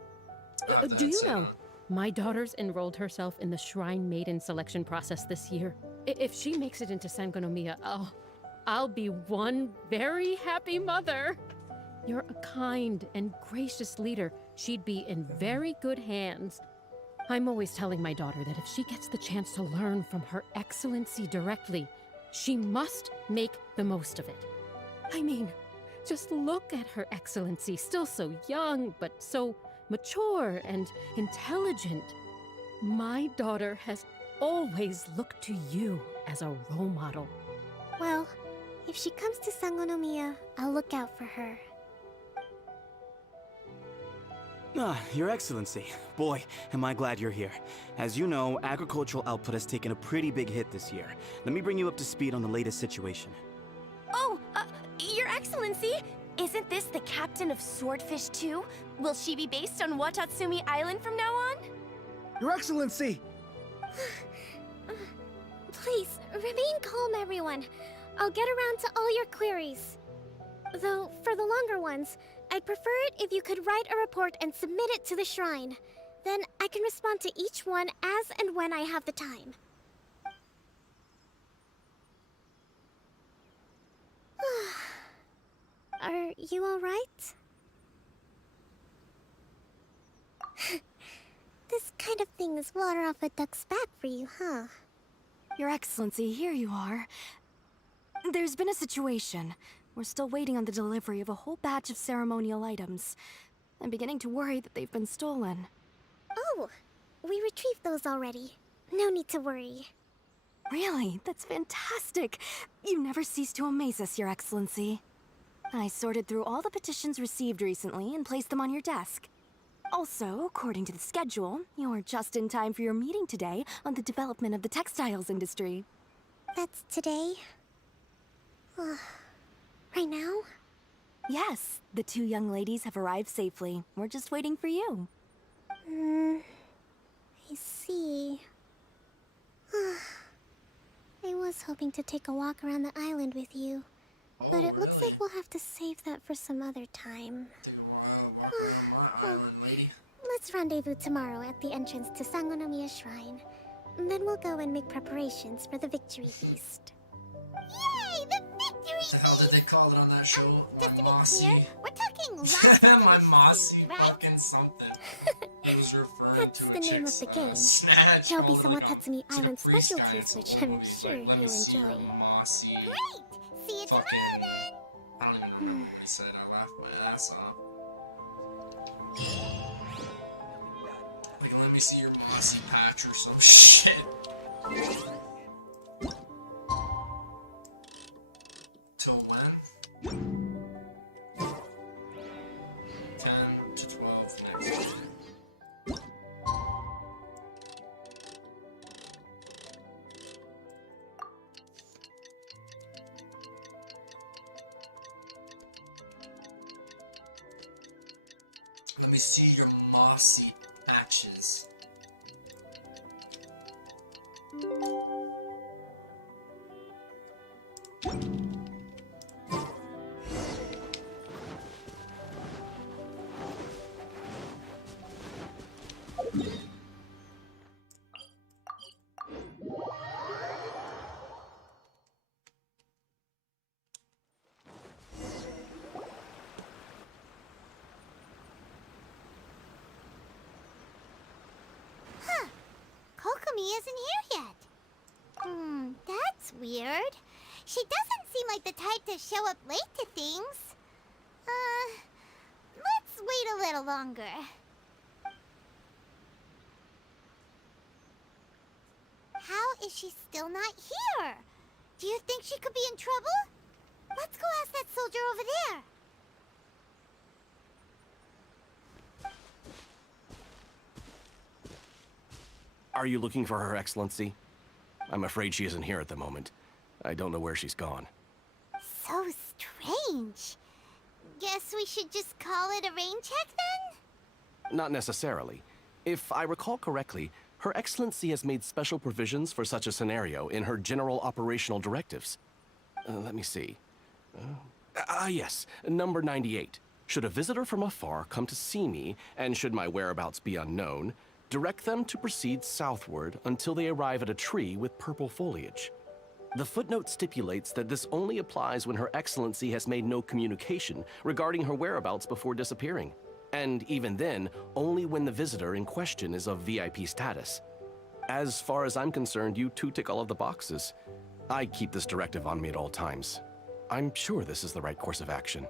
Do you know, my daughter's enrolled herself in the Shrine Maiden selection process this year. If she makes it into Sangonomiya, I'll be one very happy mother. You're a kind and gracious leader. She'd be in very good hands. I'm always telling my daughter that if she gets the chance to learn from Her Excellency directly, she must make the most of it. I mean, just look at Her Excellency, still so young, but so mature and intelligent. My daughter has always looked to you as a role model. Well, if she comes to Sangonomiya, I'll look out for her. Your Excellency. Boy, am I glad you're here. As you know, agricultural output has taken a pretty big hit this year. Let me bring you up to speed on the latest situation. Oh, Your Excellency! Isn't this the captain of Swordfish 2? Will she be based on Watatsumi Island from now on? Your Excellency! Please, remain calm, everyone. I'll get around to all your queries. Though, for the longer ones, I'd prefer it if you could write a report and submit it to the shrine. Then I can respond to each one as and when I have the time. Are you all right? This kind of thing is water off a duck's back for you, huh? Your Excellency, here you are. There's been a situation. We're still waiting on the delivery of a whole batch of ceremonial items. I'm beginning to worry that they've been stolen. Oh, we retrieved those already. No need to worry. Really? That's fantastic. You never cease to amaze us, Your Excellency. I sorted through all the petitions received recently and placed them on your desk. Also, according to the schedule, you're just in time for your meeting today on the development of the textiles industry. That's today? Right now? Yes, the two young ladies have arrived safely. We're just waiting for you. I see. I was hoping to take a walk around the island with you, but it looks like we'll have to save that for some other time. Let's rendezvous tomorrow at the entrance to Sangonomiya Shrine. Then we'll go and make preparations for the victory feast. Yay! The victory! victory The hell did they call it on that show? Just to be Mossy. clear, we're talking lots of My delicious mossy food, right? fucking something. It was referring That's to the name of the game. snatch. There'll be all some like, Watatsumi to the Island priest guy in specialties, some which I'm movies, sure like, let me you'll see enjoy. your mossy. Great! See you tomorrow then! I don't even remember what he said. I laughed my ass off. Like, let me see your mossy patch or some shit. Till when? 10 to 12 next week. Let me see your mossy patches. Huh. Kokomi isn't here yet. That's weird. She doesn't seem like the type to show up late to things. Let's wait a little longer. How is she still not here? Do you think she could be in trouble? Let's go ask that soldier over there. Are you looking for Her Excellency? I'm afraid she isn't here at the moment. I don't know where she's gone. So strange. Guess we should just call it a rain check then? Not necessarily. If I recall correctly, Her Excellency has made special provisions for such a scenario in her general operational directives. Let me see. Yes, number 98. Should a visitor from afar come to see me, and should my whereabouts be unknown, direct them to proceed southward until they arrive at a tree with purple foliage. The footnote stipulates that this only applies when Her Excellency has made no communication regarding her whereabouts before disappearing. And even then, only when the visitor in question is of VIP status. As far as I'm concerned, you two tick all of the boxes. I keep this directive on me at all times. I'm sure this is the right course of action.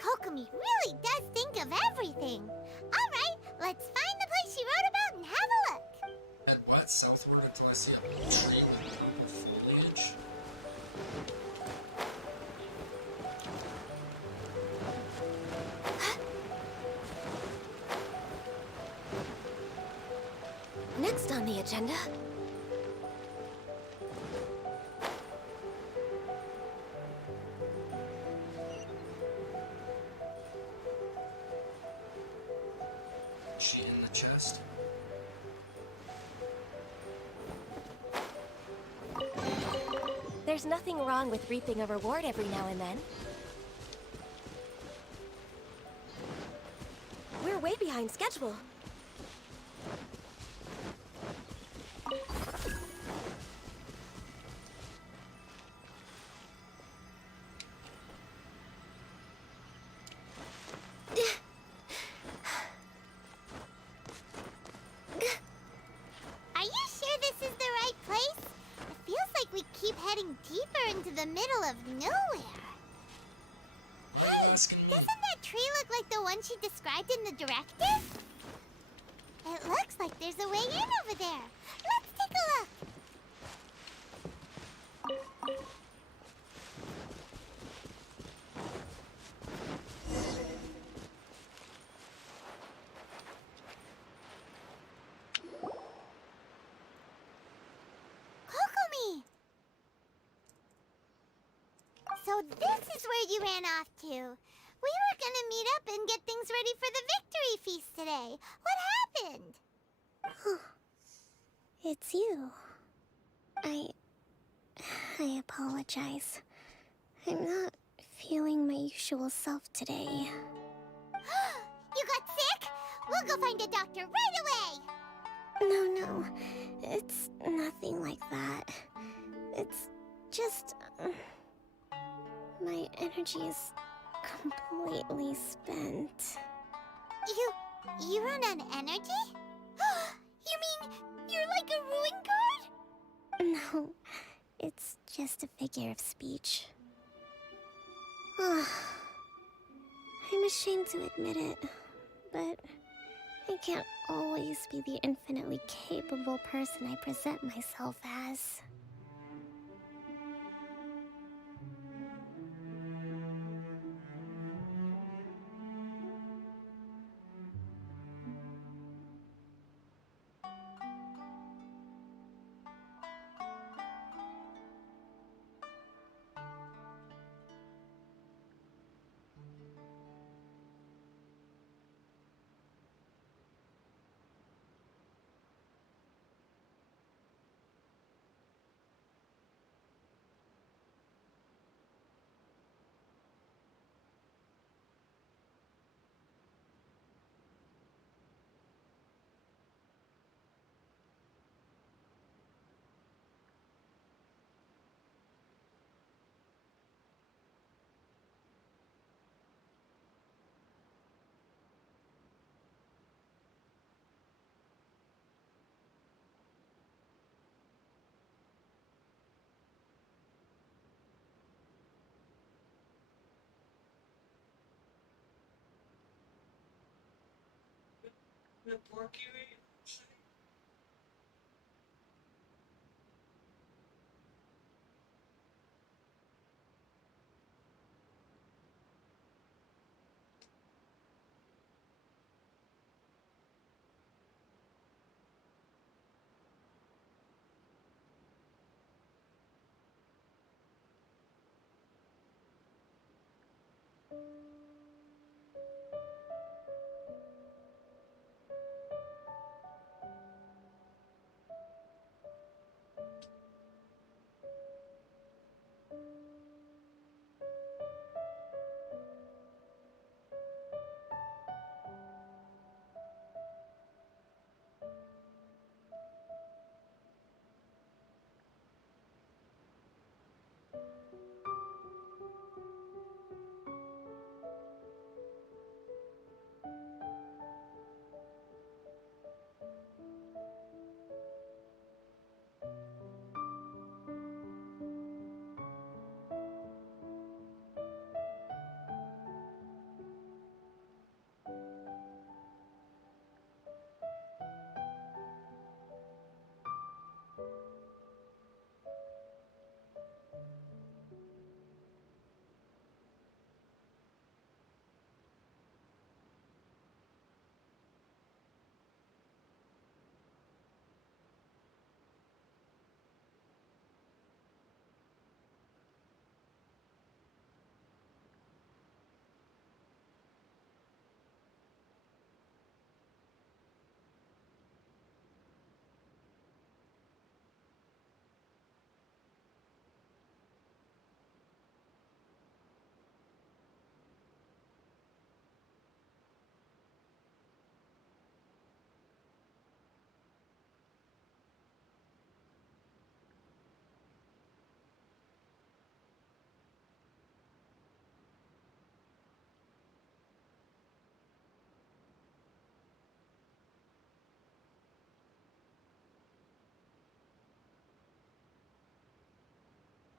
Kokomi really does think of everything. Alright, let's find the place she wrote about and have a look. Head what? Southward until I see a blue tree with purple foliage. Next on the agenda. She in the chest. There's nothing wrong with reaping a reward every now and then. We're way behind schedule. Are you sure this is the right place? It feels like we keep heading deeper into the middle of nowhere. Hey, doesn't that tree look like the one she described in the directive? It looks like there's a way in over there. Let's take a look. Kokomi! So this is where you ran off to. We were gonna meet up and get things ready for the victory feast today. What happened? It's you. I apologize. I'm not feeling my usual self today. You got sick? We'll go find a doctor right away! No. It's nothing like that. It's just... My energy is completely spent. You run on energy? You mean you're like a ruin guard? No, it's just a figure of speech. I'm ashamed to admit it, but I can't always be the infinitely capable person I present myself as.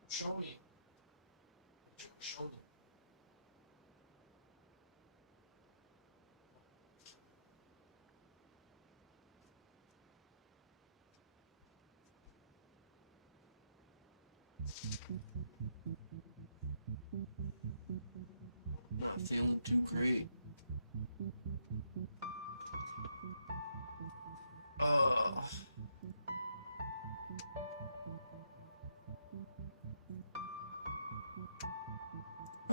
Show me. Show me. Not feeling too great. Oh.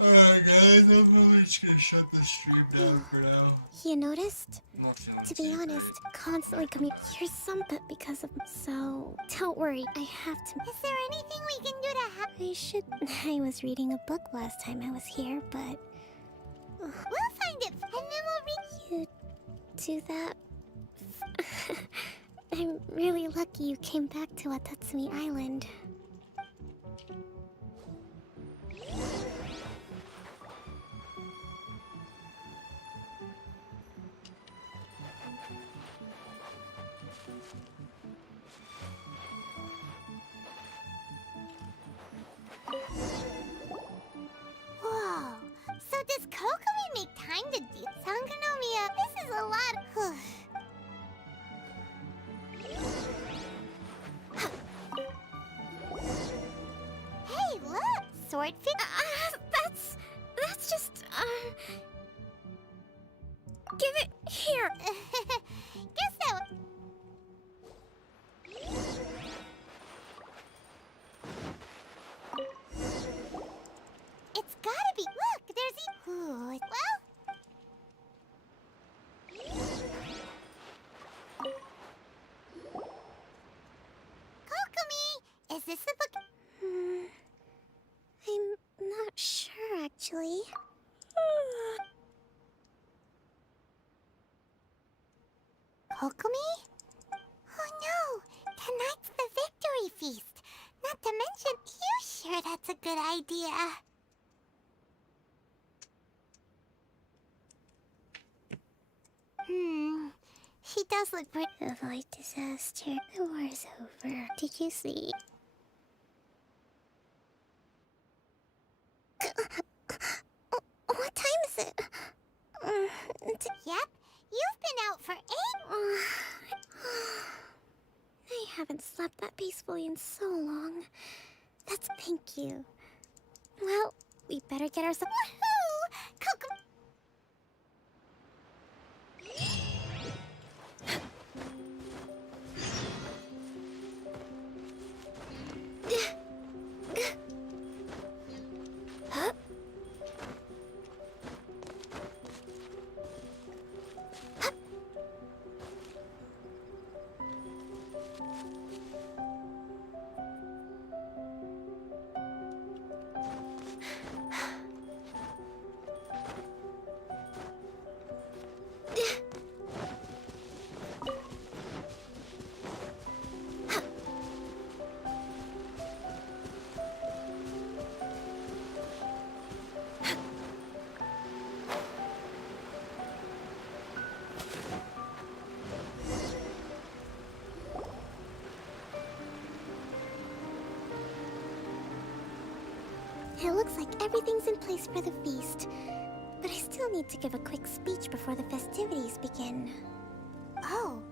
Alright guys, I'm probably just gonna shut this stream down for now. You noticed? I'm not feeling To be honest, constantly you're something because of so. Don't worry, I have to. Is there anything we can do to help? I was reading a book last time I was here, but. We'll find it, and then we'll read. You do that? I'm really lucky you came back to Watatsumi Island. swordfish? That's just, Give it here! Guess that It's gotta be. Look, there's Ooh, well. Kokomi, is this the book? I'm not sure, actually. Kokomi? Oh no, tonight's the victory feast. Not to mention, you sure that's a good idea? She does look pretty. Avoid disaster. The war's over. Did you see? What time is it? Yep, you've been out for 8. I haven't slept that peacefully in so long. Thank you. Well, we better get ourselves. Woohoo! Kokomi. Huh? It looks like everything's in place for the feast. But I still need to give a quick speech before the festivities begin. Oh,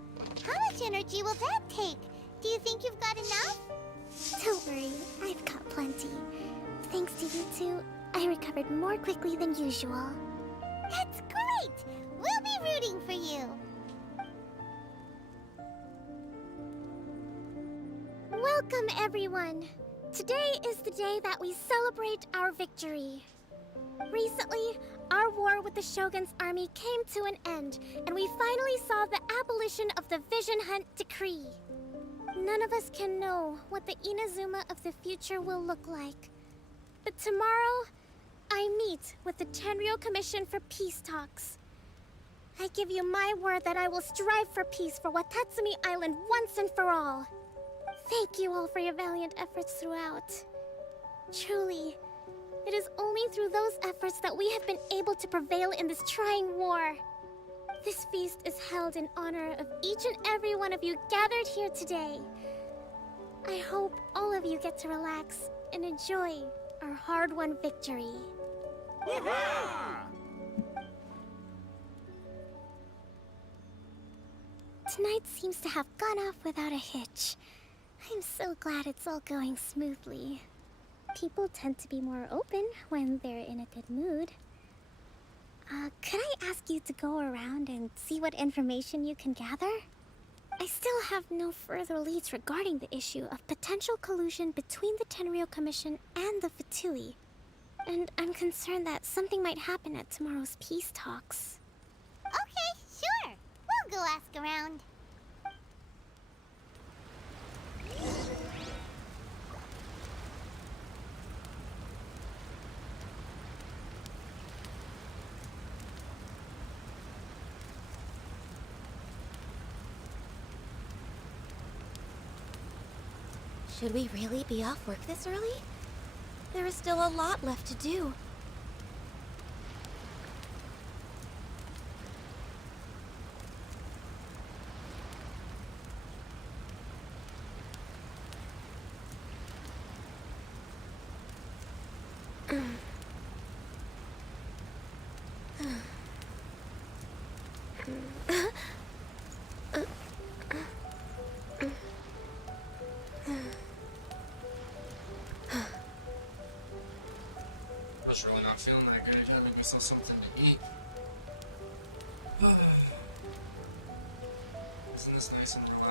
how much energy will that take? Do you think you've got enough? Don't worry, I've got plenty. Thanks to you two, I recovered more quickly than usual. That's great! We'll be rooting for you. Welcome, everyone! Today is the day that we celebrate our victory. Recently, our war with the Shogun's army came to an end, and we finally saw the abolition of the Vision Hunt Decree. None of us can know what the Inazuma of the future will look like. But tomorrow, I meet with the Tenryou Commission for Peace Talks. I give you my word that I will strive for peace for Watatsumi Island once and for all. Thank you all for your valiant efforts throughout. Truly, it is only through those efforts that we have been able to prevail in this trying war. This feast is held in honor of each and every one of you gathered here today. I hope all of you get to relax and enjoy our hard-won victory. Tonight seems to have gone off without a hitch. I'm so glad it's all going smoothly. People tend to be more open when they're in a good mood. Could I ask you to go around and see what information you can gather? I still have no further leads regarding the issue of potential collusion between the Tenryou Commission and the Fatui. And I'm concerned that something might happen at tomorrow's peace talks. Okay, sure. We'll go ask around. Should we really be off work this early? There is still a lot left to do.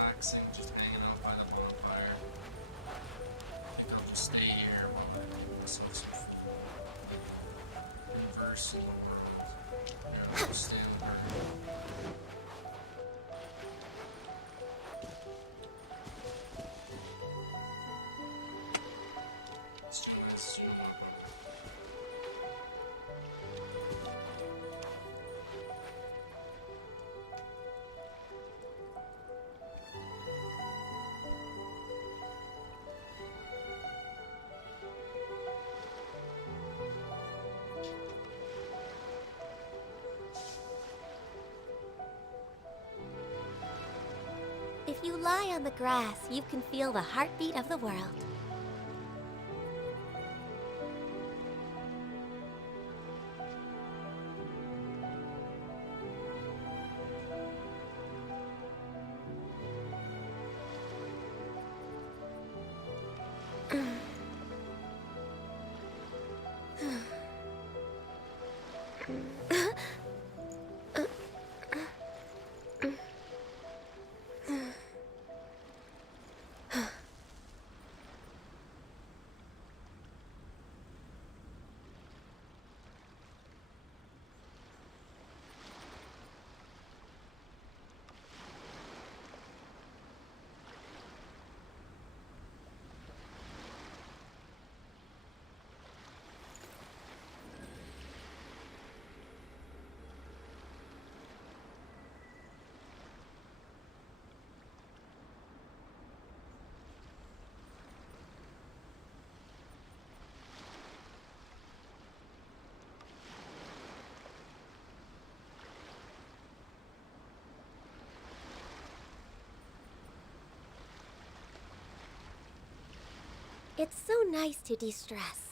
relaxing, just hanging out by the bonfire. I think I'll just stay here while I make myself some food. Converse in the world. Yeah, I'll stay in the world. Let's do this. If you lie on the grass, you can feel the heartbeat of the world. It's so nice to de-stress.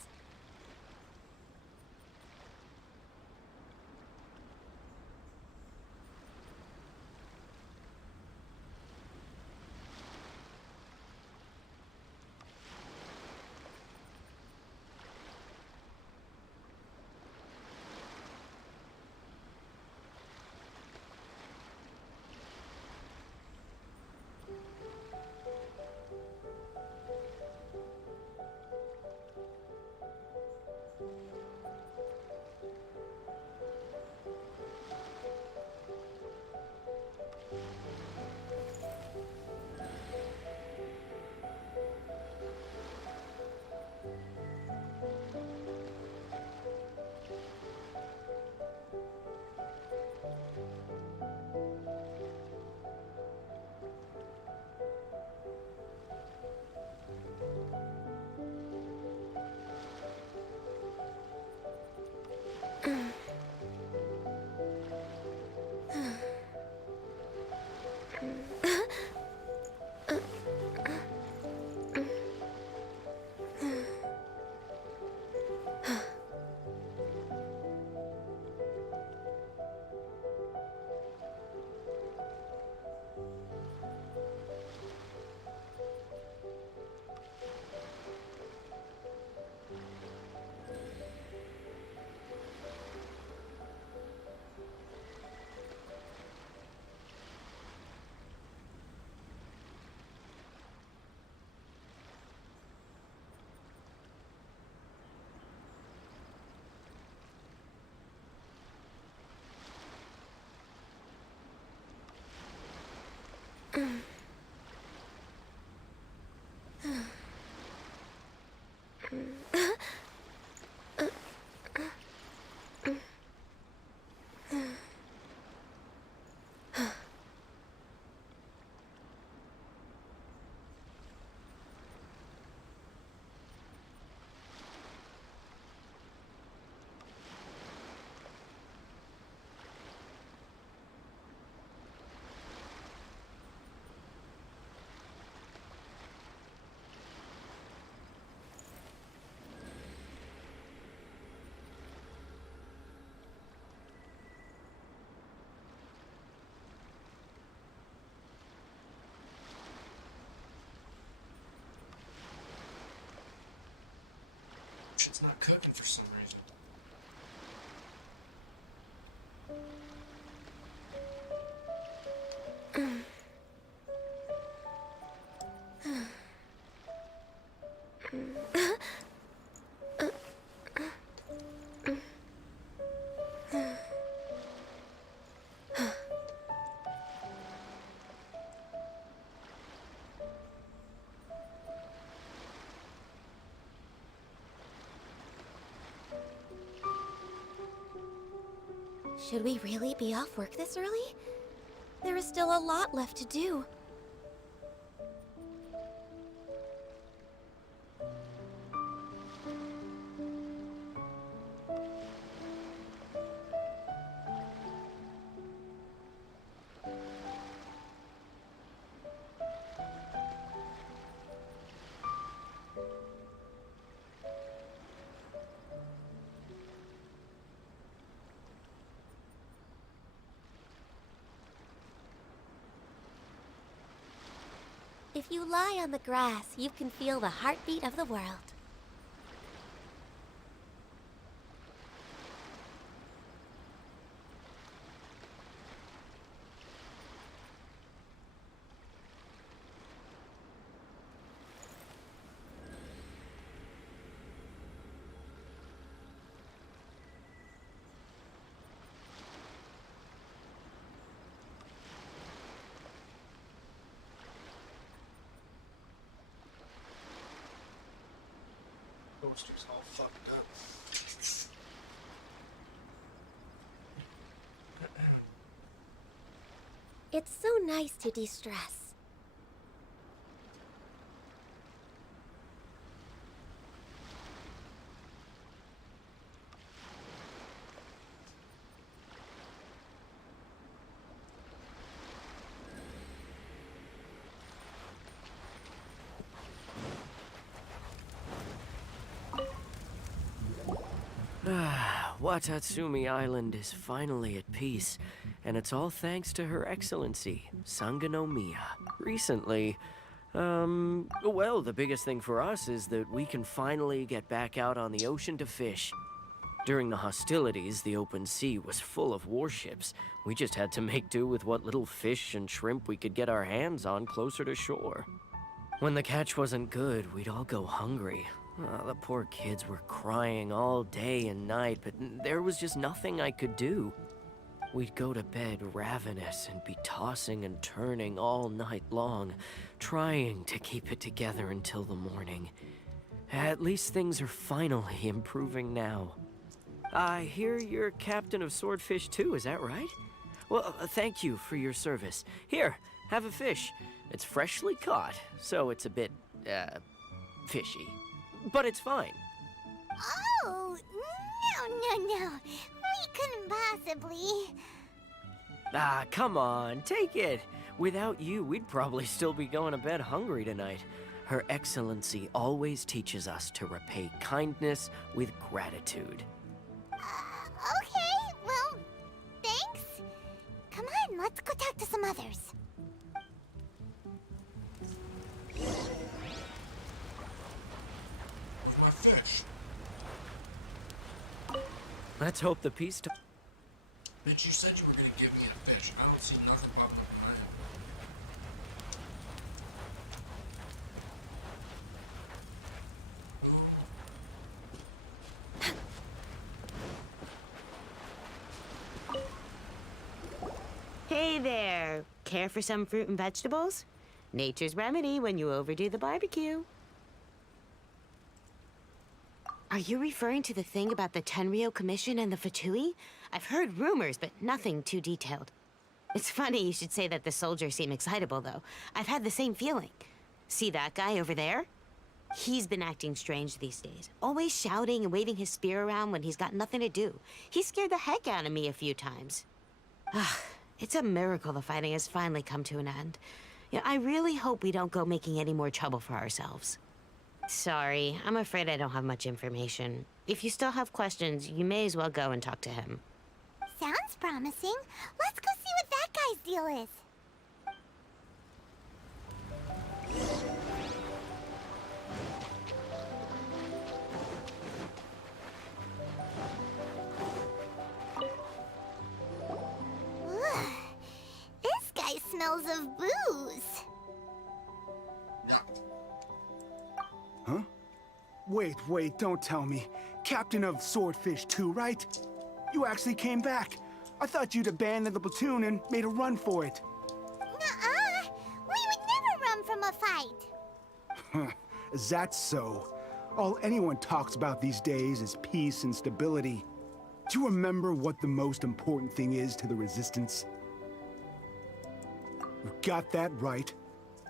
Shit's not cooking for some reason. Should we really be off work this early? There is still a lot left to do. If you lie on the grass, you can feel the heartbeat of the world. Poster's all fucked up. It's so nice to de-stress. Watatsumi Island is finally at peace, and it's all thanks to Her Excellency, Sangonomiya. Recently, well, the biggest thing for us is that we can finally get back out on the ocean to fish. During the hostilities, the open sea was full of warships. We just had to make do with what little fish and shrimp we could get our hands on closer to shore. When the catch wasn't good, we'd all go hungry. The poor kids were crying all day and night, but there was just nothing I could do. We'd go to bed ravenous and be tossing and turning all night long, trying to keep it together until the morning. At least things are finally improving now. I hear you're captain of Swordfish too, is that right? Well, thank you for your service. Here, have a fish. It's freshly caught, so it's a bit, fishy. But it's fine. Oh, no. We couldn't possibly. Ah, come on, take it. Without you, we'd probably still be going to bed hungry tonight. Her Excellency always teaches us to repay kindness with gratitude. Okay, well, thanks. Come on, let's go talk to some others. My fish. Let's hope the peace. Bitch, you said you were gonna give me a fish. I don't see nothing popping up Hey there! Care for some fruit and vegetables? Nature's remedy when you overdo the barbecue. Are you referring to the thing about the Tenryo Commission and the Fatui? I've heard rumors, but nothing too detailed. It's funny you should say that the soldiers seem excitable, though. I've had the same feeling. See that guy over there? He's been acting strange these days. Always shouting and waving his spear around when he's got nothing to do. He scared the heck out of me a few times. It's a miracle the fighting has finally come to an end. Yeah, I really hope we don't go making any more trouble for ourselves. Sorry, I'm afraid I don't have much information. If you still have questions, you may as well go and talk to him. Sounds promising. Let's go see what that guy's deal is. Ugh. This guy smells of booze. Yeah. Huh? Wait, don't tell me. Captain of Swordfish 2, right? You actually came back. I thought you'd abandoned the platoon and made a run for it. Nuh-uh. We would never run from a fight. Is that so? All anyone talks about these days is peace and stability. Do you remember what the most important thing is to the Resistance? You got that right.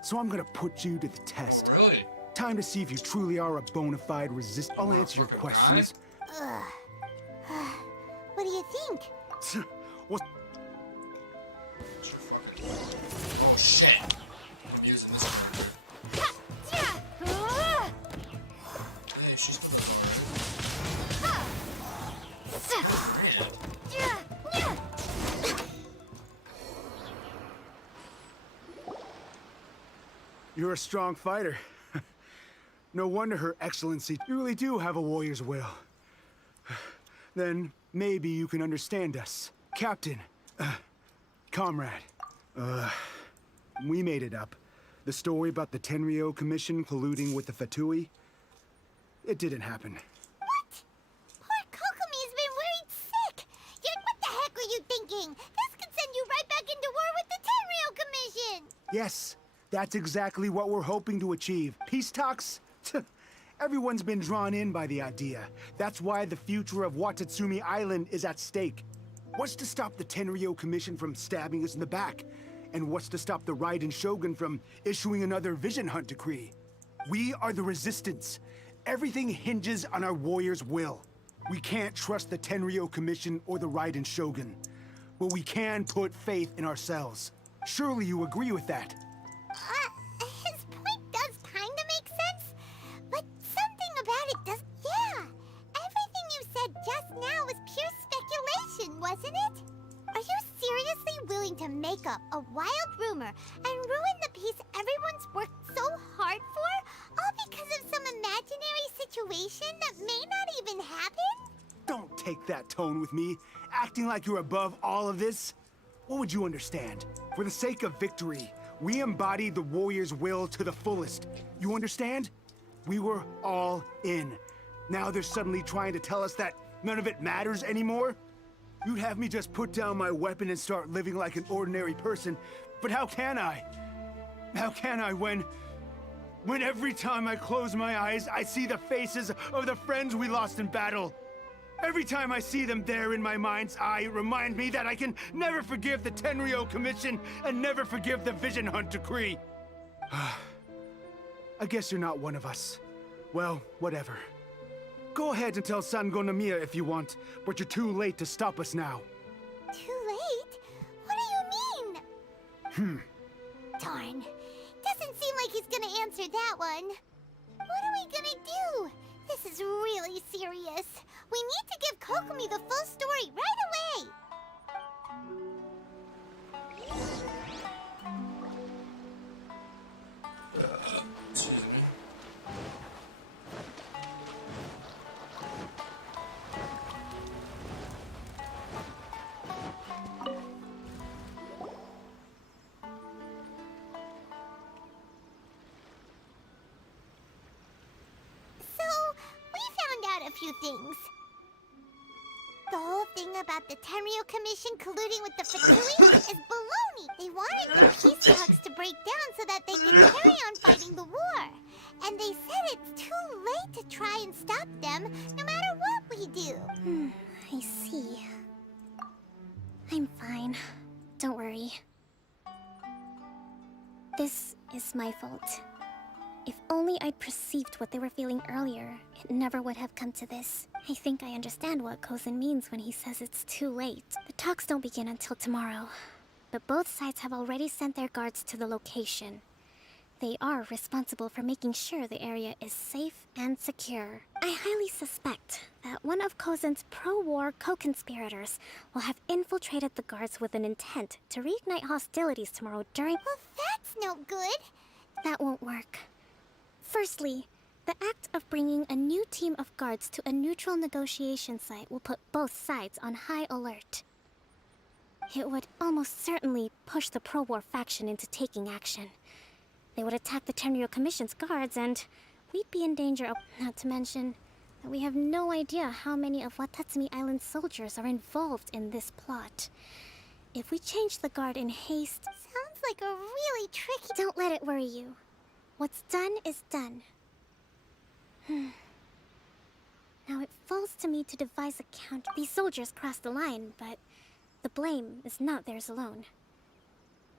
So I'm gonna put you to the test. Really? Time to see if you truly are a bona fide resist. I'll answer your questions. Ugh. What do you think? What? Oh shit! I'm using this character. Hey, she's You're a strong fighter. No wonder Her Excellency. You really do have a warrior's will. Then maybe you can understand us. Captain, comrade, we made it up. The story about the Tenryou Commission colluding with the Fatui, it didn't happen. What? Poor Kokomi's been worried sick. What the heck were you thinking? This could send you right back into war with the Tenryou Commission. Yes, that's exactly what we're hoping to achieve. Peace talks? Everyone's been drawn in by the idea. That's why the future of Watatsumi Island is at stake. What's to stop the Tenryou Commission from stabbing us in the back? And what's to stop the Raiden Shogun from issuing another Vision Hunt decree? We are the Resistance. Everything hinges on our warrior's will. We can't trust the Tenryou Commission or the Raiden Shogun, but we can put faith in ourselves. Surely you agree with that? His point does kinda make sense, but something about it does. Yeah, everything you said just now was pure speculation, wasn't it? Are you seriously willing to make up a wild rumor and ruin the peace everyone's worked so hard for, all because of some imaginary situation that may not even happen? Don't take that tone with me, acting like you're above all of this. What would you understand? For the sake of victory, we embodied the warrior's will to the fullest. You understand? We were all in. Now they're suddenly trying to tell us that none of it matters anymore? You'd have me just put down my weapon and start living like an ordinary person, but how can I? How can I when every time I close my eyes, I see the faces of the friends we lost in battle? Every time I see them there in my mind's eye, it reminds me that I can never forgive the Tenryou Commission and never forgive the Vision Hunt decree. I guess you're not one of us. Well, whatever. Go ahead and tell Sangonomiya if you want, but you're too late to stop us now. Too late? What do you mean? Darn. Doesn't seem like he's gonna answer that one. What are we gonna do? This is really serious. We need to give Kokomi the full story right away. Excuse me. So, we found out a few things. The whole thing about the Tenryou Commission colluding with the Fatui is baloney. They wanted the peace talks to break down so that they could carry on fighting the war. And they said it's too late to try and stop them, no matter what we do. I see. I'm fine. Don't worry. This is my fault. If only I'd perceived what they were feeling earlier, it never would have come to this. I think I understand what Kozin means when he says it's too late. The talks don't begin until tomorrow, but both sides have already sent their guards to the location. They are responsible for making sure the area is safe and secure. I highly suspect that one of Kozin's pro-war co-conspirators will have infiltrated the guards with an intent to reignite hostilities tomorrow during— Well, that's no good. That won't work. Firstly, the act of bringing a new team of guards to a neutral negotiation site will put both sides on high alert. It would almost certainly push the pro-war faction into taking action. They would attack the Tenryou Commission's guards and, we'd be in danger of... Not to mention that we have no idea how many of Watatsumi Island's soldiers are involved in this plot. If we change the guard in haste... Sounds like a really tricky... Don't let it worry you. What's done is done. Now it falls to me to devise a counter. These soldiers crossed the line, but the blame is not theirs alone.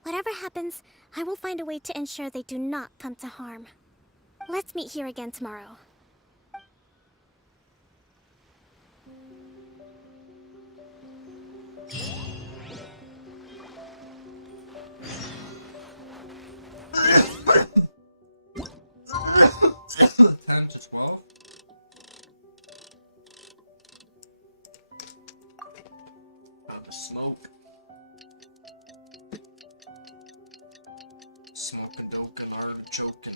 Whatever happens, I will find a way to ensure they do not come to harm. Let's meet here again tomorrow. Smoke. Smoking, doking, artichoking.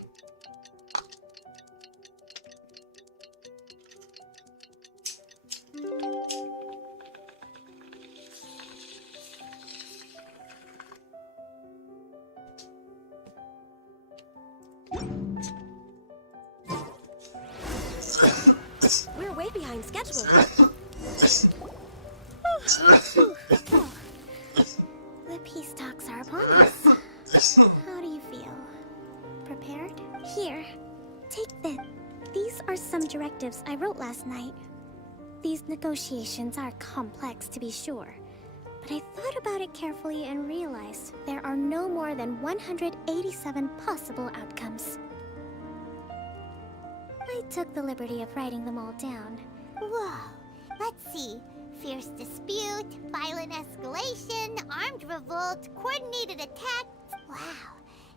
We're way behind schedule. The peace talks are upon us. How do you feel? Prepared? Here, take this. These are some directives I wrote last night. These negotiations are complex, to be sure, but I thought about it carefully and realized there are no more than 187 possible outcomes. I took the liberty of writing them all down. Whoa. Let's see. Fierce dispute, violent escalation, armed revolt, coordinated attack. Wow.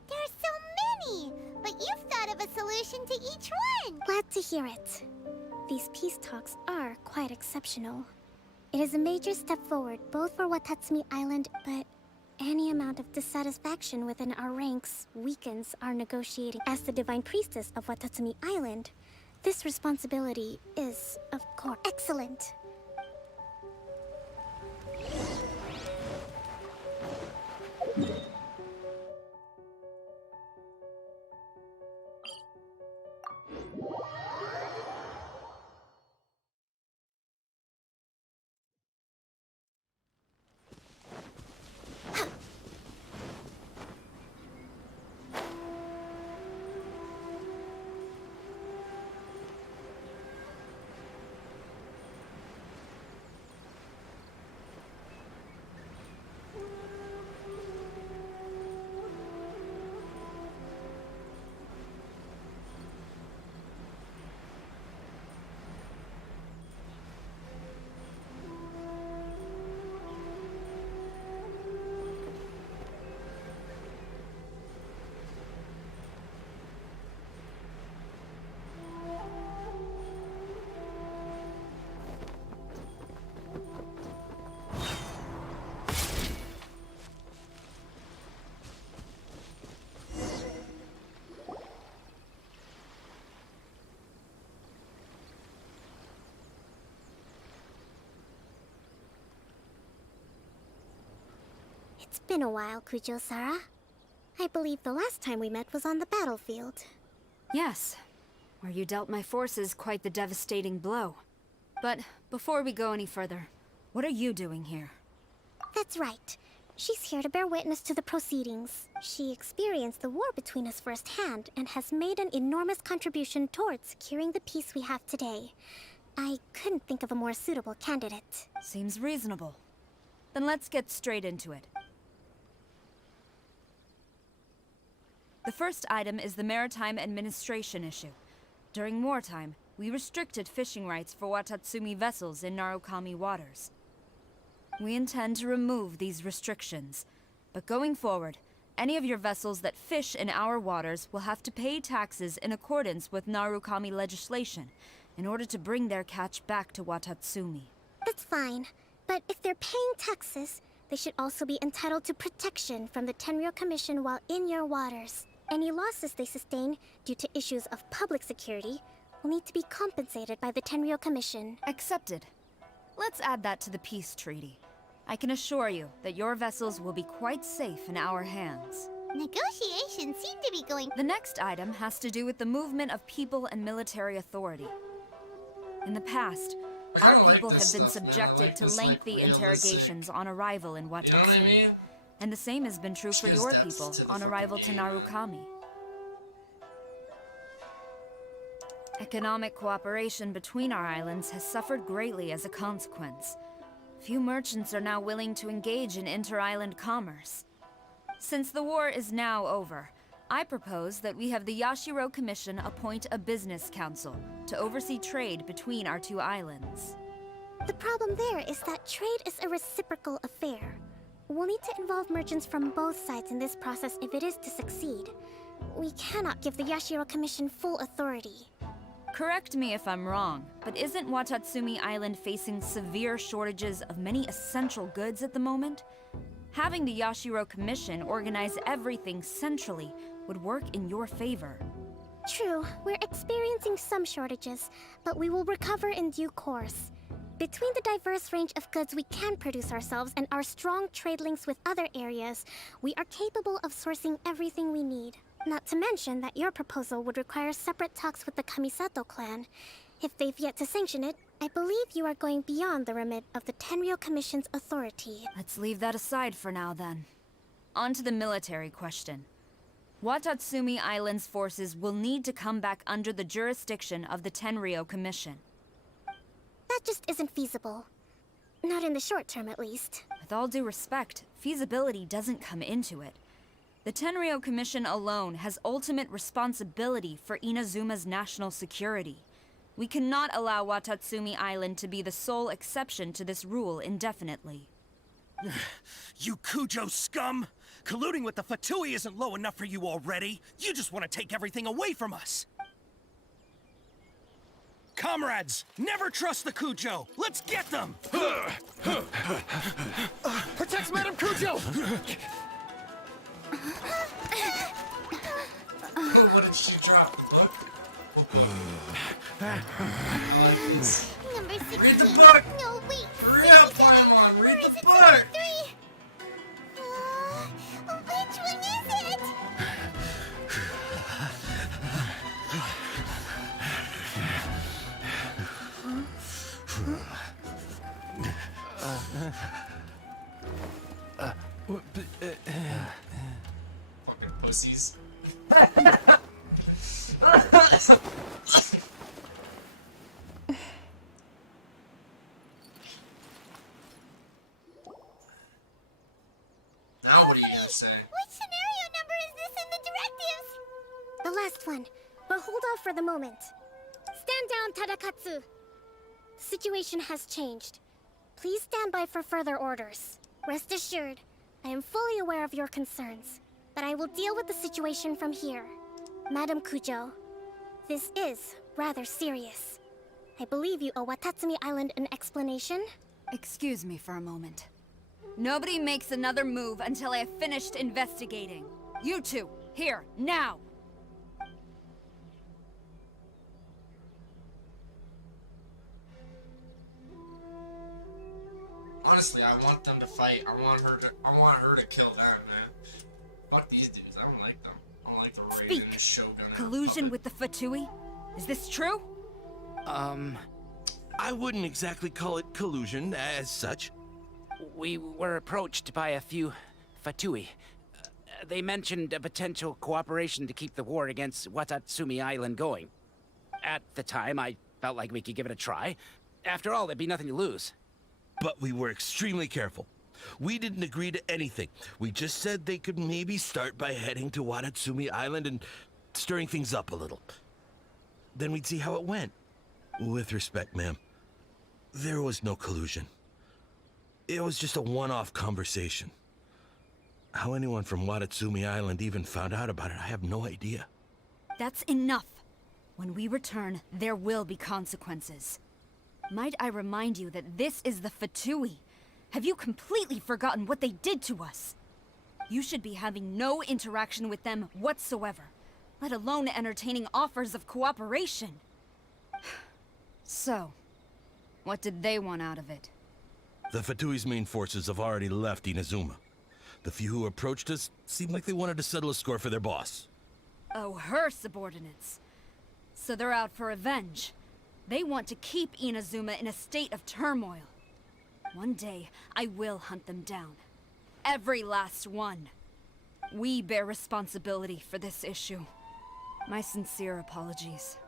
There are so many! But you've thought of a solution to each one! Glad to hear it. These peace talks are quite exceptional. It is a major step forward both for Watatsumi Island, but any amount of dissatisfaction within our ranks weakens our negotiating. As the Divine Priestess of Watatsumi Island, this responsibility is, of course, excellent. It's been a while, Kujo-Sara. I believe the last time we met was on the battlefield. Yes, where you dealt my forces quite the devastating blow. But before we go any further, what are you doing here? That's right. She's here to bear witness to the proceedings. She experienced the war between us firsthand and has made an enormous contribution towards securing the peace we have today. I couldn't think of a more suitable candidate. Seems reasonable. Then let's get straight into it. The first item is the Maritime Administration issue. During wartime, we restricted fishing rights for Watatsumi vessels in Narukami waters. We intend to remove these restrictions, but going forward, any of your vessels that fish in our waters will have to pay taxes in accordance with Narukami legislation in order to bring their catch back to Watatsumi. That's fine, but if they're paying taxes, they should also be entitled to protection from the Tenryou Commission while in your waters. Any losses they sustain due to issues of public security will need to be compensated by the Tenryou Commission. Accepted. Let's add that to the peace treaty. I can assure you that your vessels will be quite safe in our hands. Negotiations seem to be going... The next item has to do with the movement of people and military authority. In the past, our people have been subjected to lengthy interrogations on arrival in Watatsumi. And the same has been true for your people on arrival to Narukami. Economic cooperation between our islands has suffered greatly as a consequence. Few merchants are now willing to engage in inter-island commerce. Since the war is now over, I propose that we have the Yashiro Commission appoint a business council to oversee trade between our two islands. The problem there is that trade is a reciprocal affair. We'll need to involve merchants from both sides in this process if it is to succeed. We cannot give the Yashiro Commission full authority. Correct me if I'm wrong, but isn't Watatsumi Island facing severe shortages of many essential goods at the moment? Having the Yashiro Commission organize everything centrally would work in your favor. True, we're experiencing some shortages, but we will recover in due course. Between the diverse range of goods we can produce ourselves and our strong trade links with other areas, we are capable of sourcing everything we need. Not to mention that your proposal would require separate talks with the Kamisato clan. If they've yet to sanction it, I believe you are going beyond the remit of the Tenryou Commission's authority. Let's leave that aside for now, then. On to the military question. Watatsumi Island's forces will need to come back under the jurisdiction of the Tenryou Commission. That just isn't feasible. Not in the short term, at least. With all due respect, feasibility doesn't come into it. The Tenryou Commission alone has ultimate responsibility for Inazuma's national security. We cannot allow Watatsumi Island to be the sole exception to this rule indefinitely. You Kujo scum! Colluding with the Fatui isn't low enough for you already. You just want to take everything away from us. Comrades, never trust the Kujo. Let's get them! Protect Madame Kujo! Oh, what did she drop? Look. Number 16. Read the book! No, wait. Hurry up, Paimon, read the book! Which one is it? Fucking pussies. Now what are you gonna say? Which scenario number is this in the directives? The last one, but hold off for the moment. Stand down, Tadakatsu. The situation has changed. Please stand by for further orders. Rest assured, I am fully aware of your concerns, but I will deal with the situation from here. Madam Kujo, this is rather serious. I believe you owe Watatsumi Island an explanation? Excuse me for a moment. Nobody makes another move until I have finished investigating. You two, here, now! Honestly, I want them to fight. I want her to kill them, man. Fuck these dudes. I don't like them. I don't like the Raiden and the Shogun. Collusion with the Fatui? Is this true? I wouldn't exactly call it collusion as such. We were approached by a few Fatui. They mentioned a potential cooperation to keep the war against Watatsumi Island going. At the time, I felt like we could give it a try. After all, there'd be nothing to lose. But we were extremely careful. We didn't agree to anything. We just said they could maybe start by heading to Watatsumi Island and stirring things up a little. Then we'd see how it went. With respect, ma'am, there was no collusion. It was just a one-off conversation. How anyone from Watatsumi Island even found out about it, I have no idea. That's enough. When we return, there will be consequences. Might I remind you that this is the Fatui? Have you completely forgotten what they did to us? You should be having no interaction with them whatsoever, let alone entertaining offers of cooperation. So, what did they want out of it? The Fatui's main forces have already left Inazuma. The few who approached us seemed like they wanted to settle a score for their boss. Oh, her subordinates. So they're out for revenge. They want to keep Inazuma in a state of turmoil. One day, I will hunt them down. Every last one. We bear responsibility for this issue. My sincere apologies.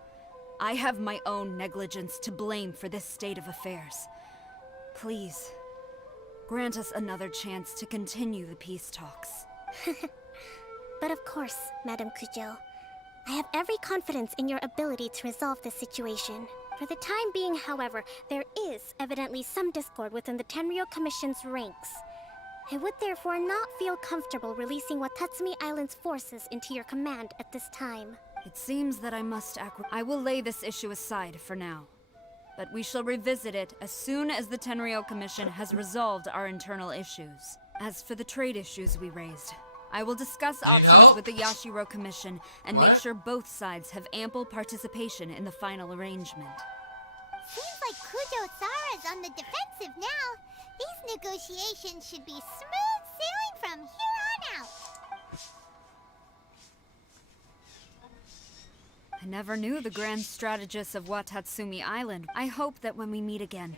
I have my own negligence to blame for this state of affairs. Please, grant us another chance to continue the peace talks. But of course, Madame Kujo. I have every confidence in your ability to resolve this situation. For the time being, however, there is evidently some discord within the Tenryou Commission's ranks. I would therefore not feel comfortable releasing Watatsumi Island's forces into your command at this time. It seems that I will lay this issue aside for now. But we shall revisit it as soon as the Tenryou Commission has resolved our internal issues. As for the trade issues we raised, I will discuss options with the Yashiro Commission and make sure both sides have ample participation in the final arrangement. Seems like Kujo-sara's on the defensive now. These negotiations should be smooth sailing from here on out. I never knew the grand strategist of Watatsumi Island. I hope that when we meet again,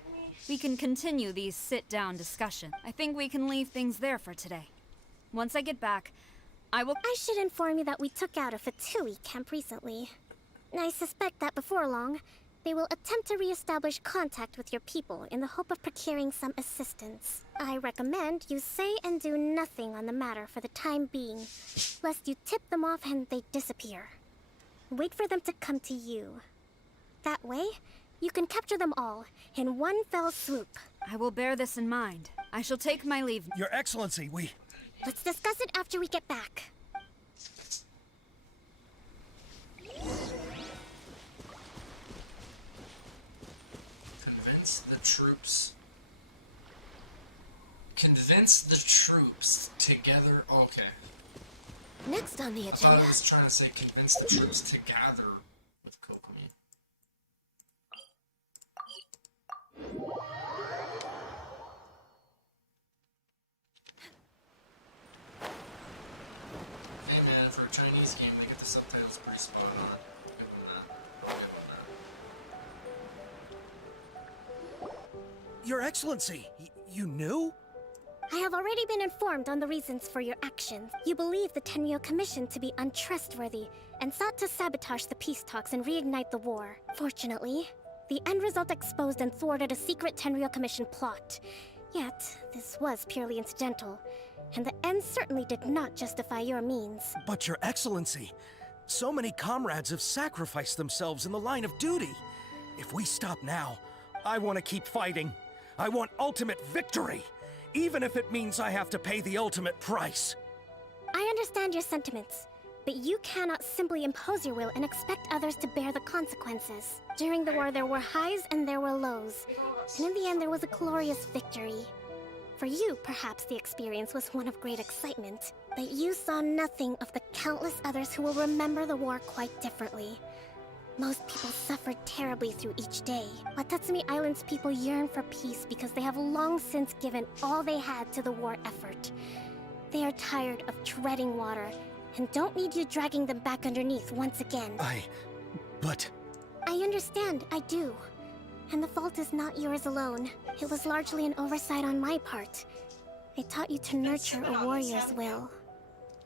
we can continue these sit-down discussions. I think we can leave things there for today. Once I get back, I should inform you that we took out a Fatui camp recently. I suspect that before long, they will attempt to re-establish contact with your people in the hope of procuring some assistance. I recommend you say and do nothing on the matter for the time being, lest you tip them off and they disappear. Wait for them to come to you. That way, you can capture them all in one fell swoop. I will bear this in mind. I shall take my leave. Your Excellency, Let's discuss it after we get back. Convince the troops. Convince the troops together. Okay. Next on the I agenda. thought I was trying to say convince the troops to gather with Kokomi. Hey man, for a Chinese game, they get the subtitles pretty spot on. I'll give them that. I'll give them that. Your Excellency, you knew? I have already been informed on the reasons for your actions. You believe the Tenryou Commission to be untrustworthy and sought to sabotage the peace talks and reignite the war. Fortunately, the end result exposed and thwarted a secret Tenryou Commission plot. Yet, this was purely incidental, and the end certainly did not justify your means. But Your Excellency, so many comrades have sacrificed themselves in the line of duty. If we stop now, I want to keep fighting. I want ultimate victory, even if it means I have to pay the ultimate price. I understand your sentiments, but you cannot simply impose your will and expect others to bear the consequences. During the war, there were highs and there were lows, and in the end, there was a glorious victory. For you, perhaps the experience was one of great excitement, but you saw nothing of the countless others who will remember the war quite differently. Most people suffered terribly through each day. Watatsumi Island's people yearn for peace because they have long since given all they had to the war effort. They are tired of treading water and don't need you dragging them back underneath once again. But... I understand, I do. And the fault is not yours alone. It was largely an oversight on my part. I taught you to nurture a warrior's will,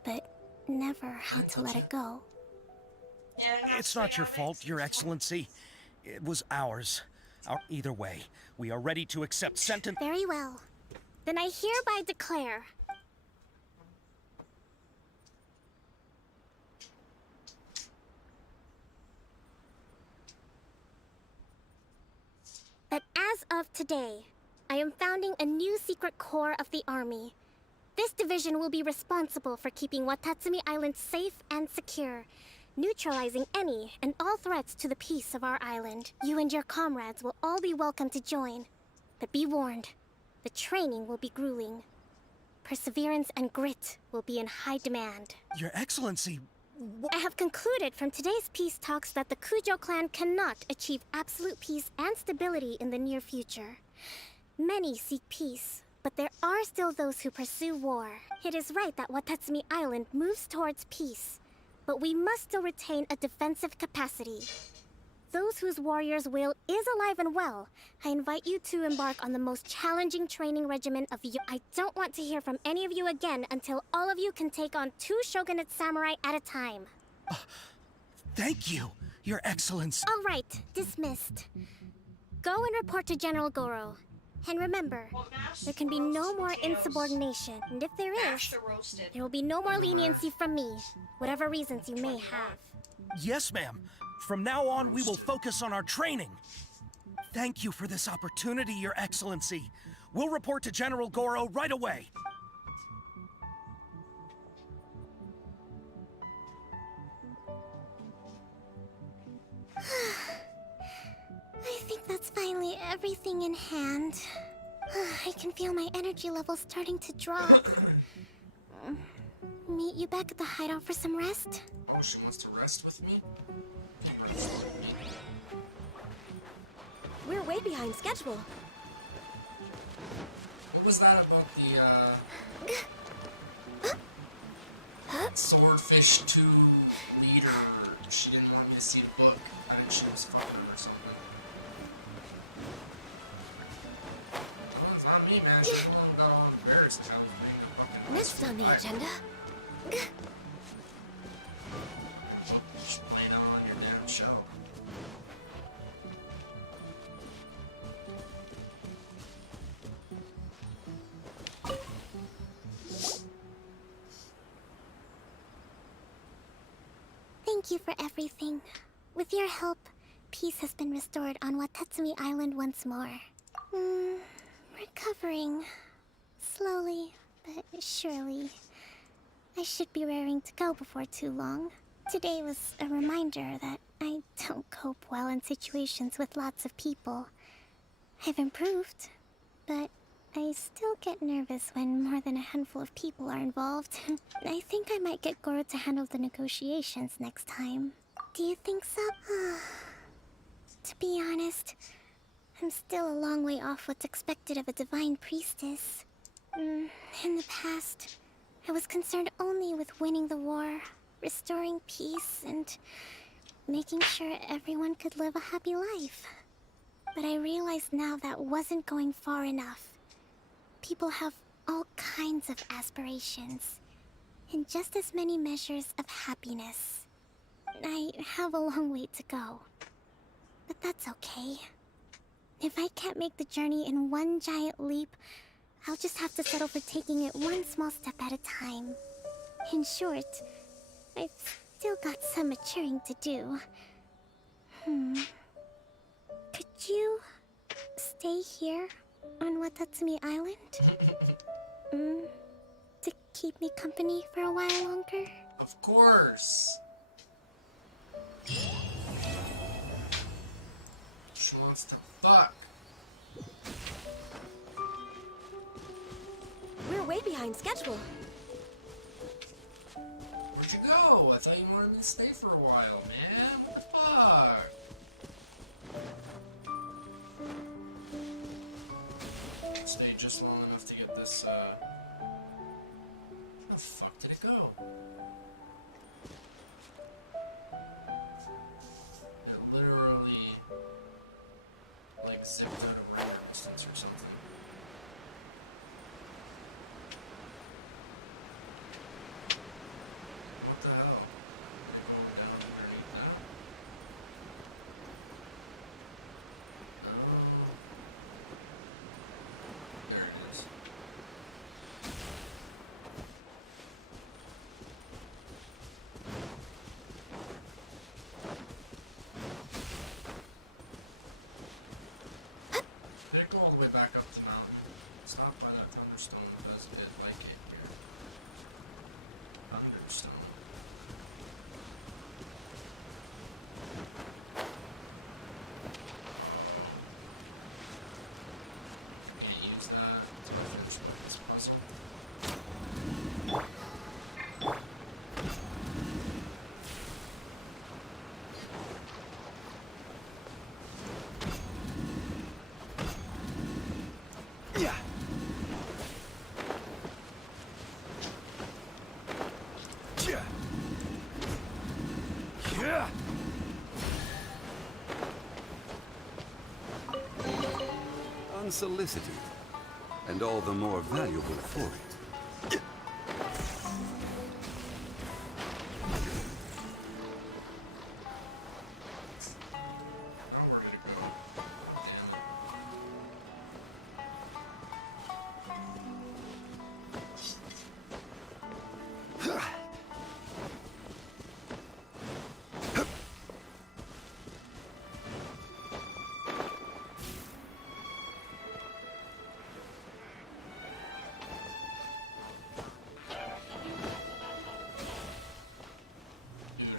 but never how to let it go. It's not your fault, Your Excellency. It was ours. Either way, we are ready to accept sentence. Very well. Then I hereby declare that as of today, I am founding a new secret corps of the army. This division will be responsible for keeping Watatsumi Island safe and secure, neutralizing any and all threats to the peace of our island. You and your comrades will all be welcome to join, but be warned, the training will be grueling. Perseverance and grit will be in high demand. Your Excellency, I have concluded from today's peace talks that the Kujo clan cannot achieve absolute peace and stability in the near future. Many seek peace, But there are still those who pursue war. It is right that Watatsumi Island moves towards peace, but we must still retain a defensive capacity. Those whose warrior's will is alive and well, I invite you to embark on the most challenging training regimen of you. I don't want to hear from any of you again until all of you can take on 2 shogunate samurai at a time. Thank you, Your Excellency. All right, dismissed. Go and report to General Goro. And remember, there can be no more insubordination. And if there is, there will be no more leniency from me, whatever reasons you may have. Yes, ma'am. From now on, we will focus on our training. Thank you for this opportunity, Your Excellency. We'll report to General Goro right away. I think that's finally everything in hand. I can feel my energy levels starting to drop. Meet you back at the hideout for some rest? Oh, she wants to rest with me? We're way behind schedule. What was that about the Swordfish 2 leader? She didn't want me to see a book and she was fired or something. No, it's not me, man. She's the one that on Paris tells me. Next on the agenda. Just lay down on your damn show. Thank you for everything. With your help, peace has been restored on Watatsumi Island once more. Recovering. Slowly, but surely. I should be raring to go before too long. Today was a reminder that I don't cope well in situations with lots of people. I've improved, but I still get nervous when more than a handful of people are involved. I think I might get Goro to handle the negotiations next time. Do you think so? To be honest, I'm still a long way off what's expected of a divine priestess. In the past, I was concerned only with winning the war, restoring peace, and making sure everyone could live a happy life. But I realize now that wasn't going far enough. People have all kinds of aspirations, and just as many measures of happiness. I have a long way to go, but that's okay. If I can't make the journey in one giant leap, I'll just have to settle for taking it one small step at a time. In short, I've still got some maturing to do. Could you stay here on Watatsumi Island? To keep me company for a while longer? Of course! She wants to fuck. We're way behind schedule. Where'd you go? I thought you wanted me to stay for a while, man. What the fuck? Stay just long enough to get this, Where the fuck did it go? It literally, like, zipped out of render distance or something. What the hell? Going down underneath now. There it is. Did it go all the way back up unsolicited, and all the more valuable for it.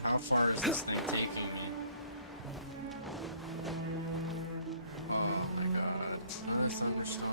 How far is this thing taking me? Oh my god. That's understandable.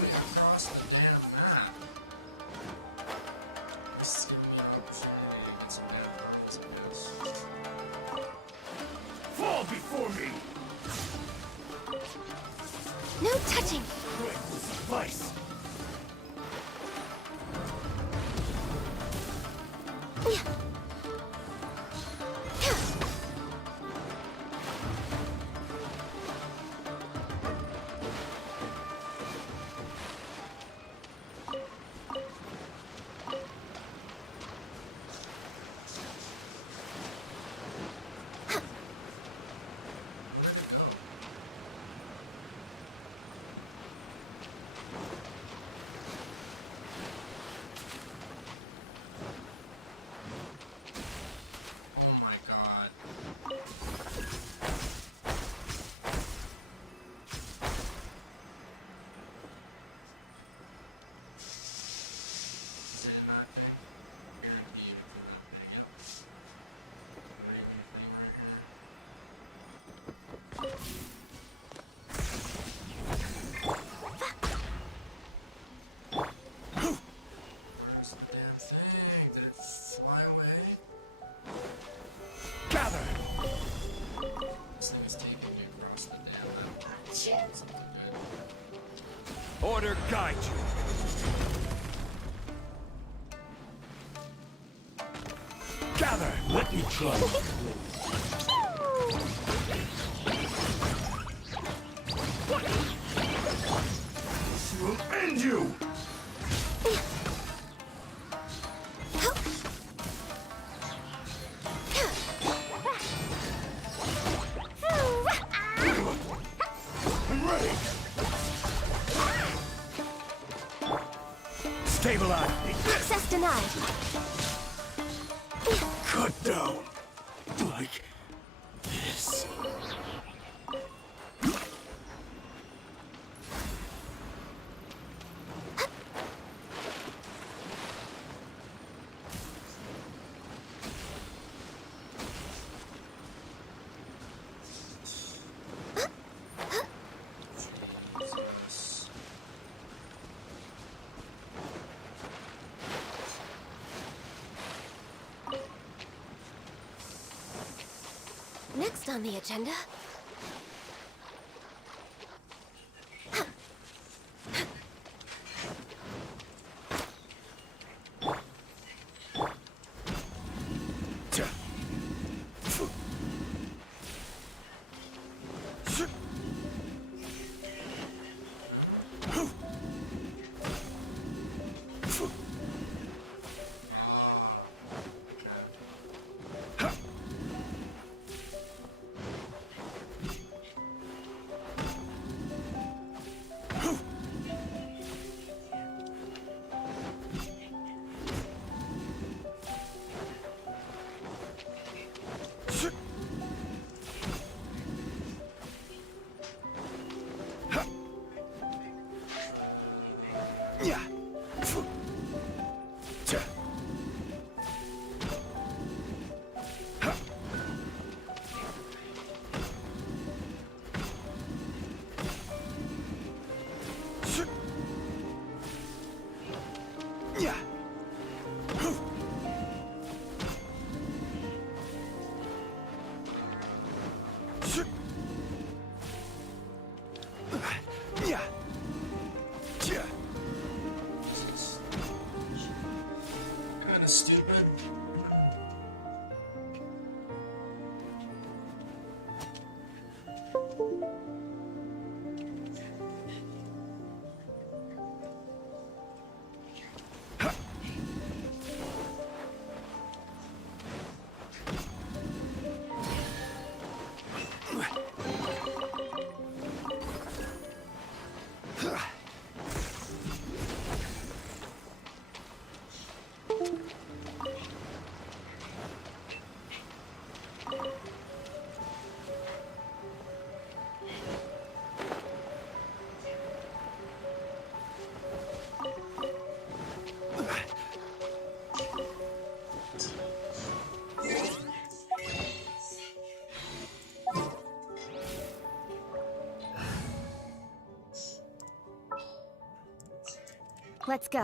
Across the damn map. This is giving me an opportunity to get some bad cards, I guess. Fall before me! No touching! Quick will suffice. Order guide you. Gather! Let me try. This will end you! I'm ready! Stabilize! Access denied. Cut down. Like this. Next on the agenda. Let's go.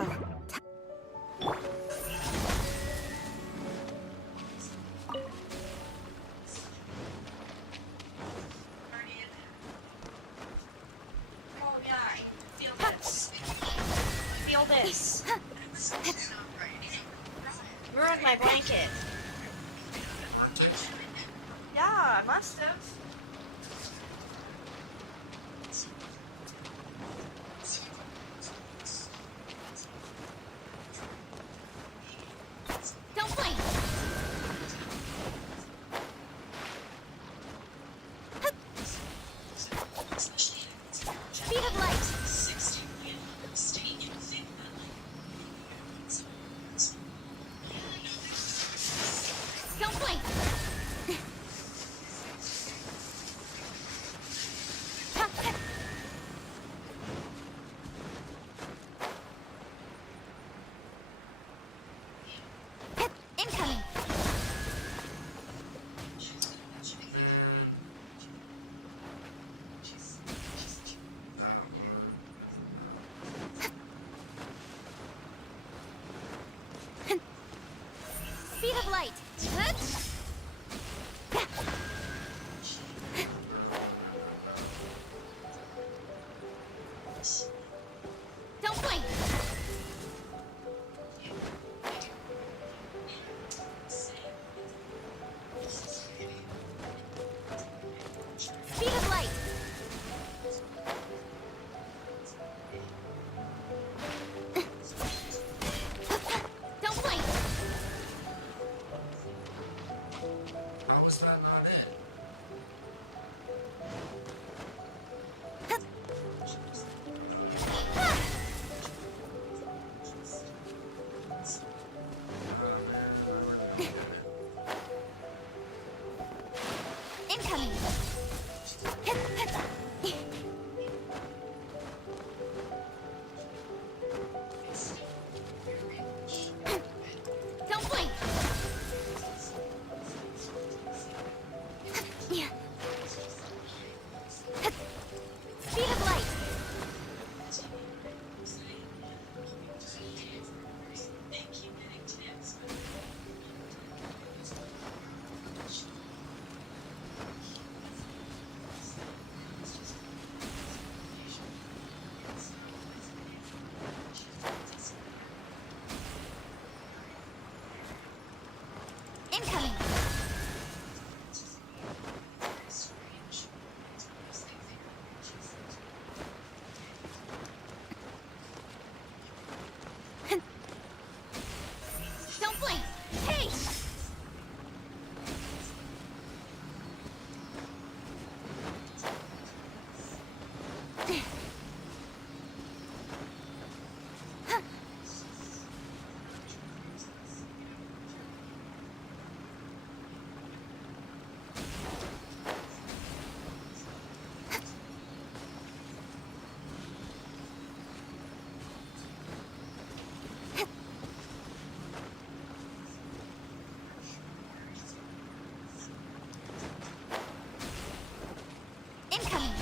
Feel this. Ruined my blanket. Yeah, I must have. Don't blink! Speed of light! Don't blink! Incoming! Speed of light! Don't blink! Speed of light! Don't blink! How was that not it? Incoming! Don't blink! Speed of light! Incoming! Don't blink! Hey! Incoming!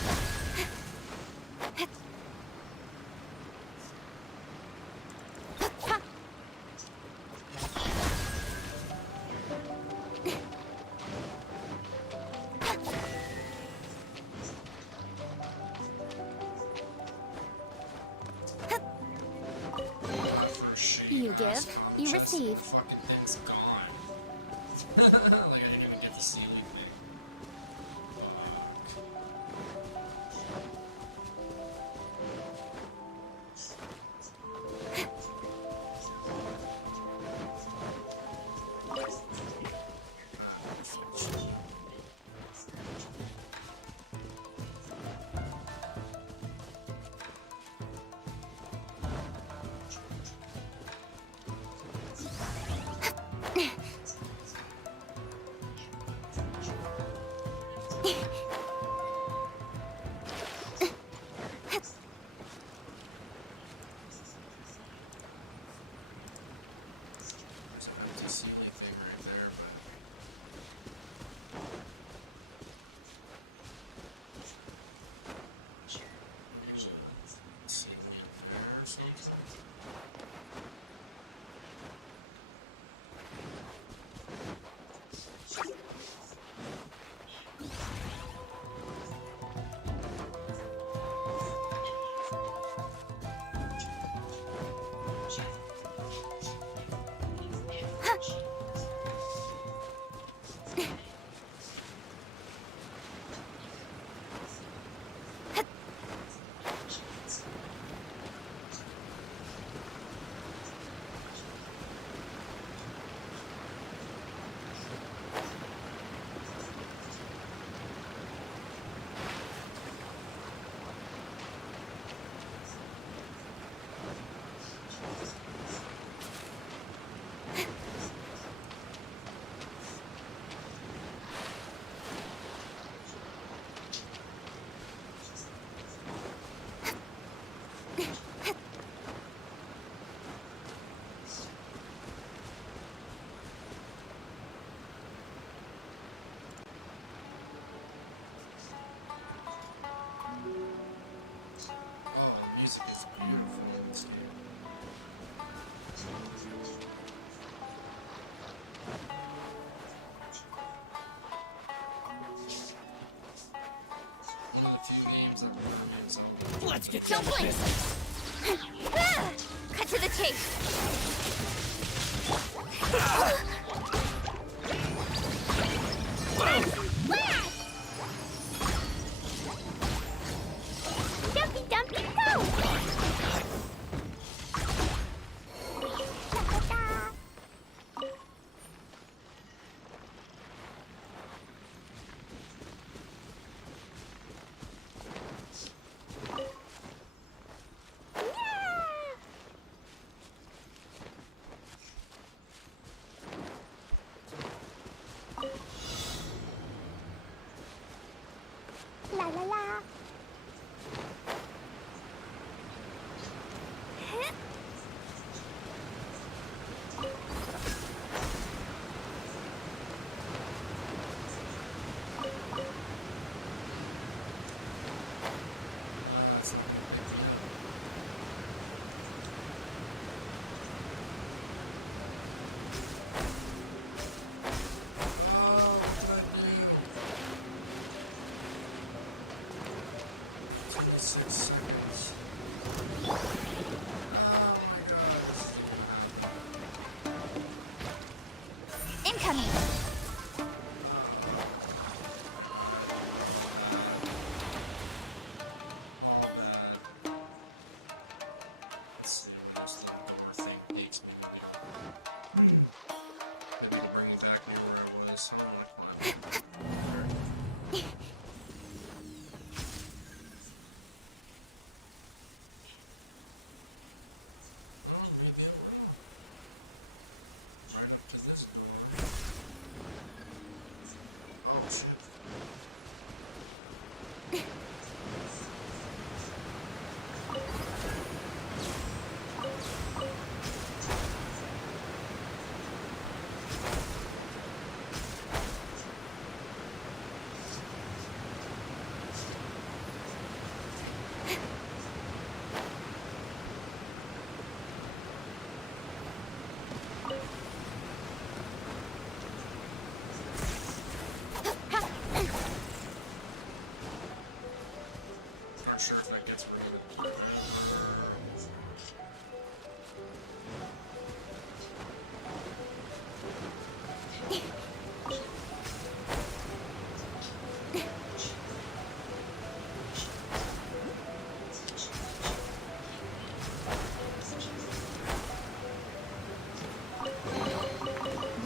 You give, you receive. Fucking thing's gone. Like, I didn't even get to see anything. Let's get down to Don't blink. business. Cut to the chase. Dumpy, dumpy, go! La la la. Incoming. Not sure if that gets rid of it.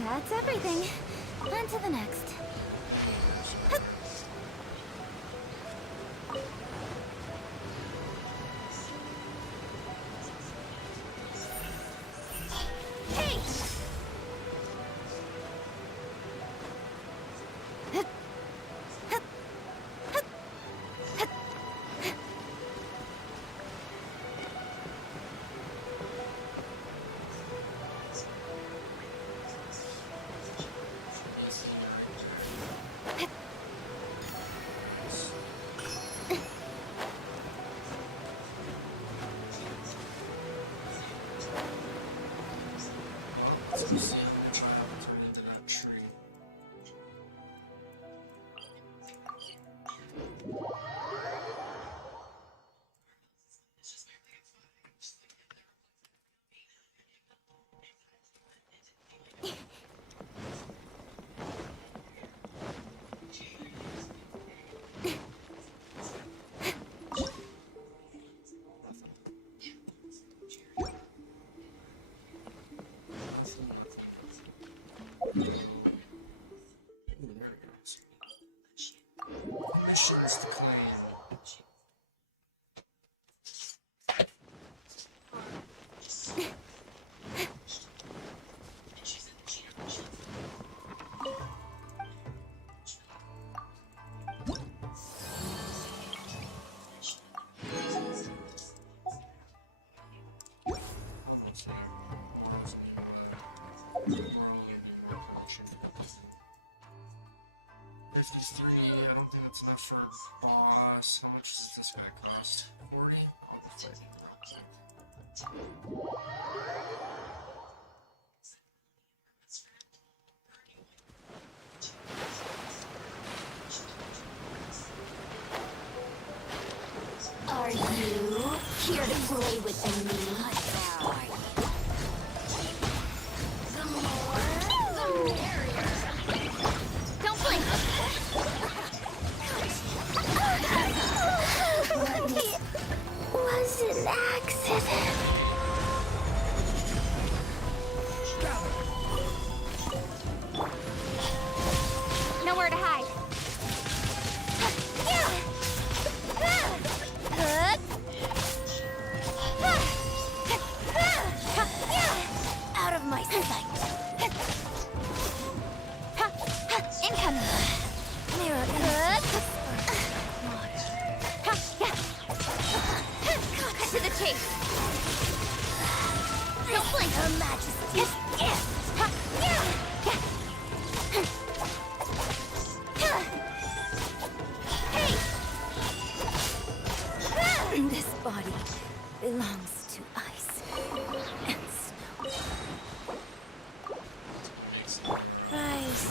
That's everything. On to the next. Play with the meat. Don't blink. It was an accident. Nowhere to hide. Out of my sight. Incoming. Mirror cut to the chase. Don't blink, Her Majesty. This body belongs to ice and snow. Rice.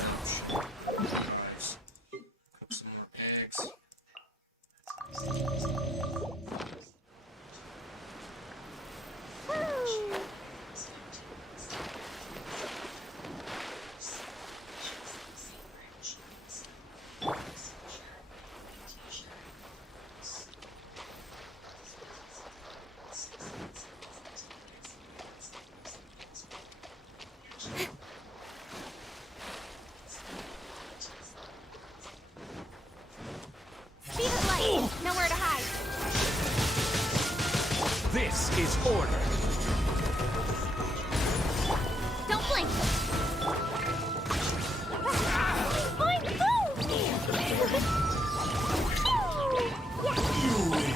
Some more eggs. Speed of light. Nowhere to hide. This is order. Don't blink. Find You win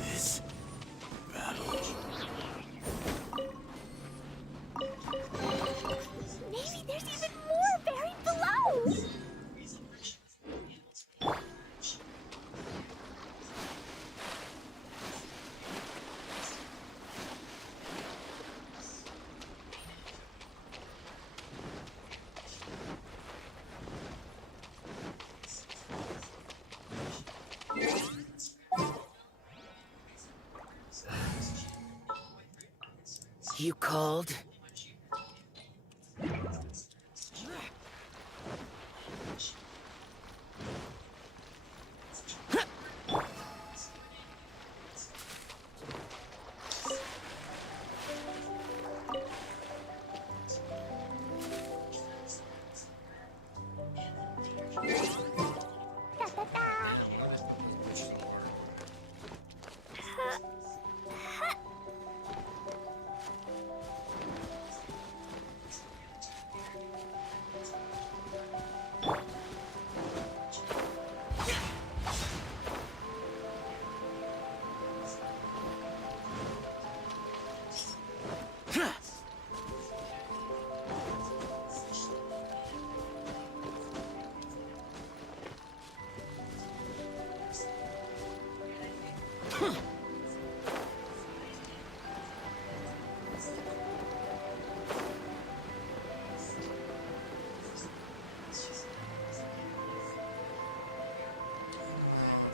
this battle. Maybe there's even more buried below. You called?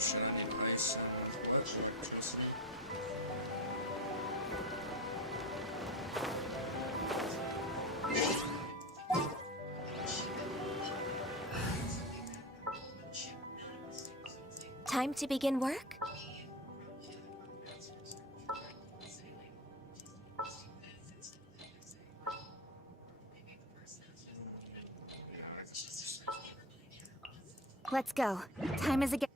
Should I need ice? Just Time to begin work? Let's go. Time is again.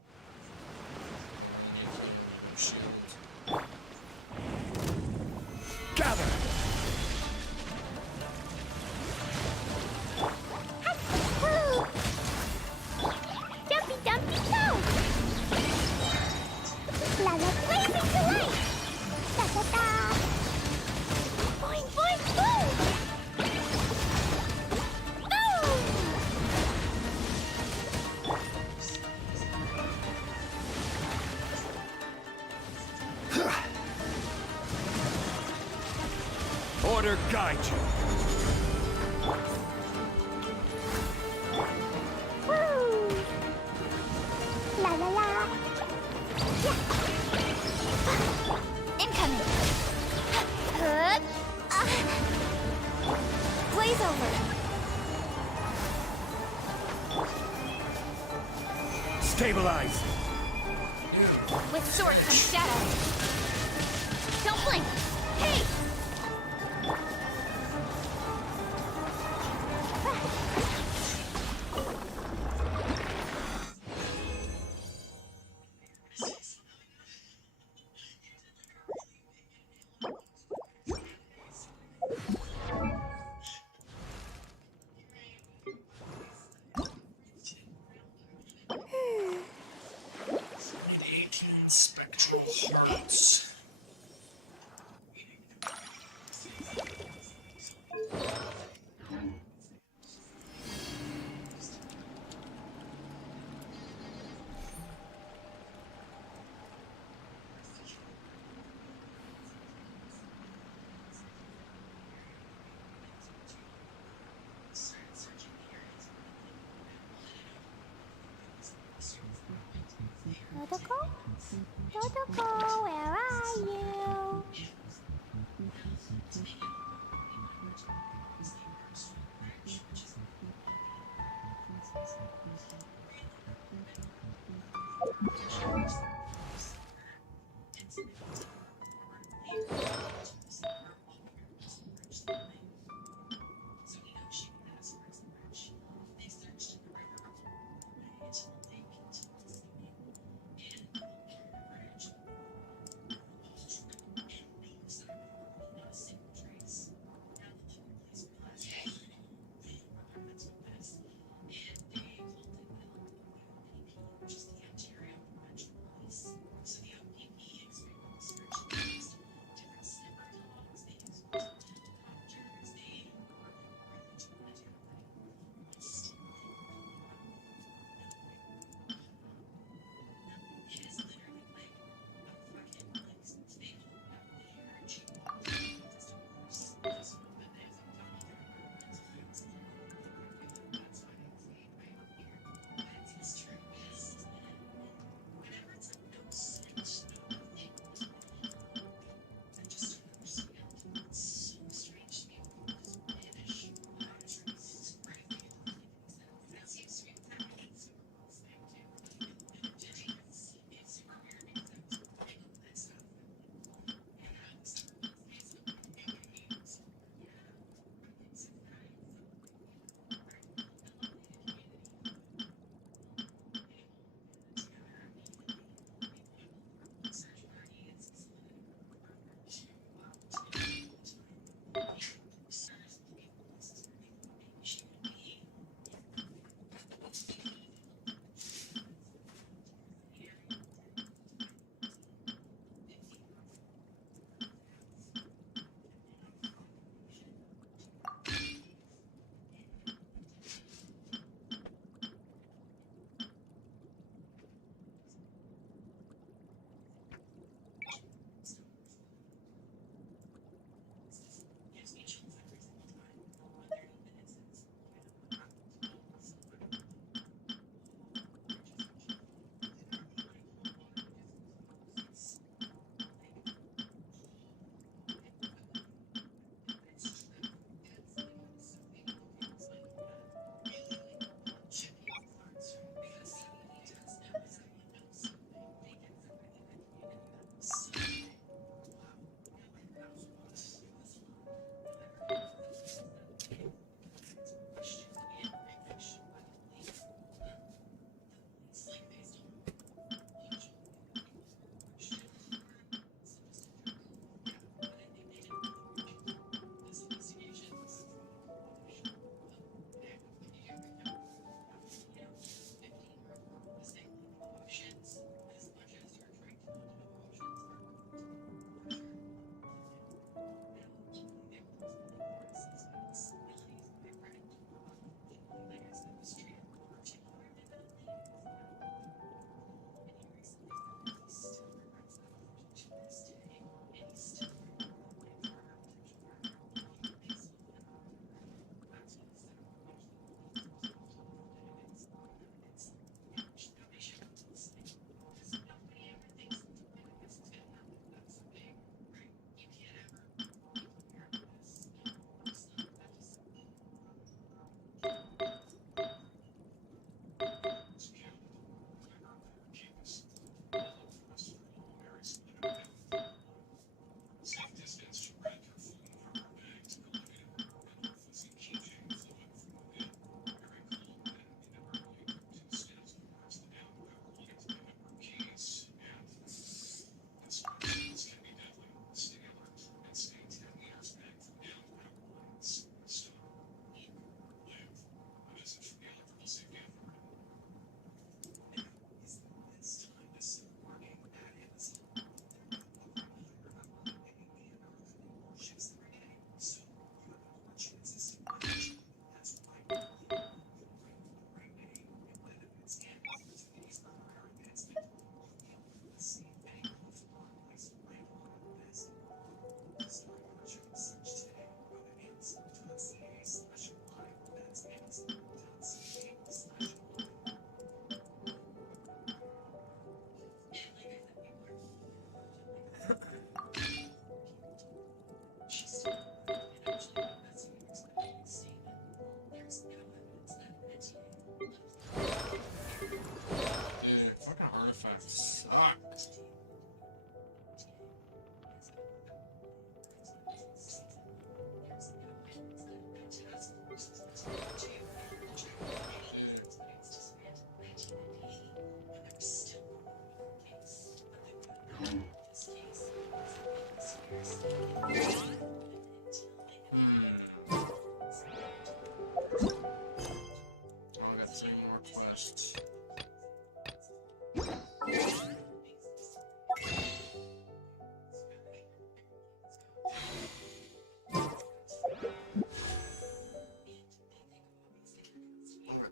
Gather! Dumpy dumpy go! La la blazing to light! Da da da! Boing boing boom! Order guide you. Woo! La la la! Yeah. Incoming! glaze over. Stabilize! With sword comes shadow. Don't blink! Hey! Spectral hearts. Protocol? Protocol, where are you?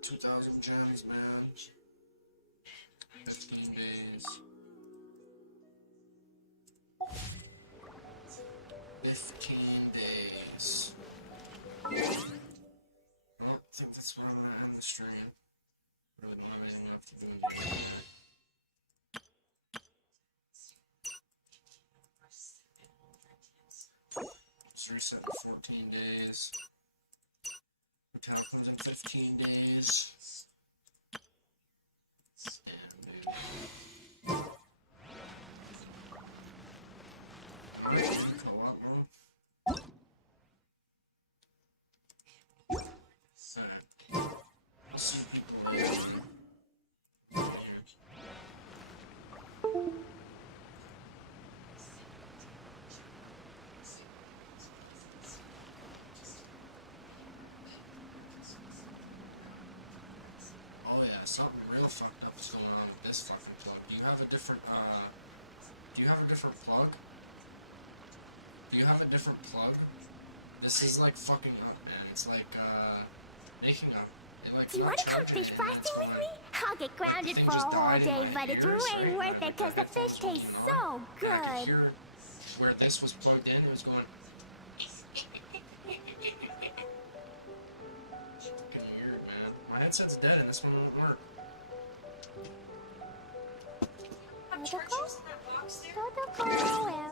2,000 gems, man. 15 days. 15 days. I don't think that's where I'm gonna end the stream. Really don't have anything left to do. Let's reset in 14 days. What happens in 15 days? Something real fucked up is going on with this fucking plug. Do you have a different, plug? Do you have a different plug? This is like fucking up, man. It's like, making up. Do you want to come fish blasting with me? I'll get grounded for a whole day, but it's way worth it because the fish tastes so good. I could hear where this was plugged in, it was going... My headset's dead and this one won't work. Protocol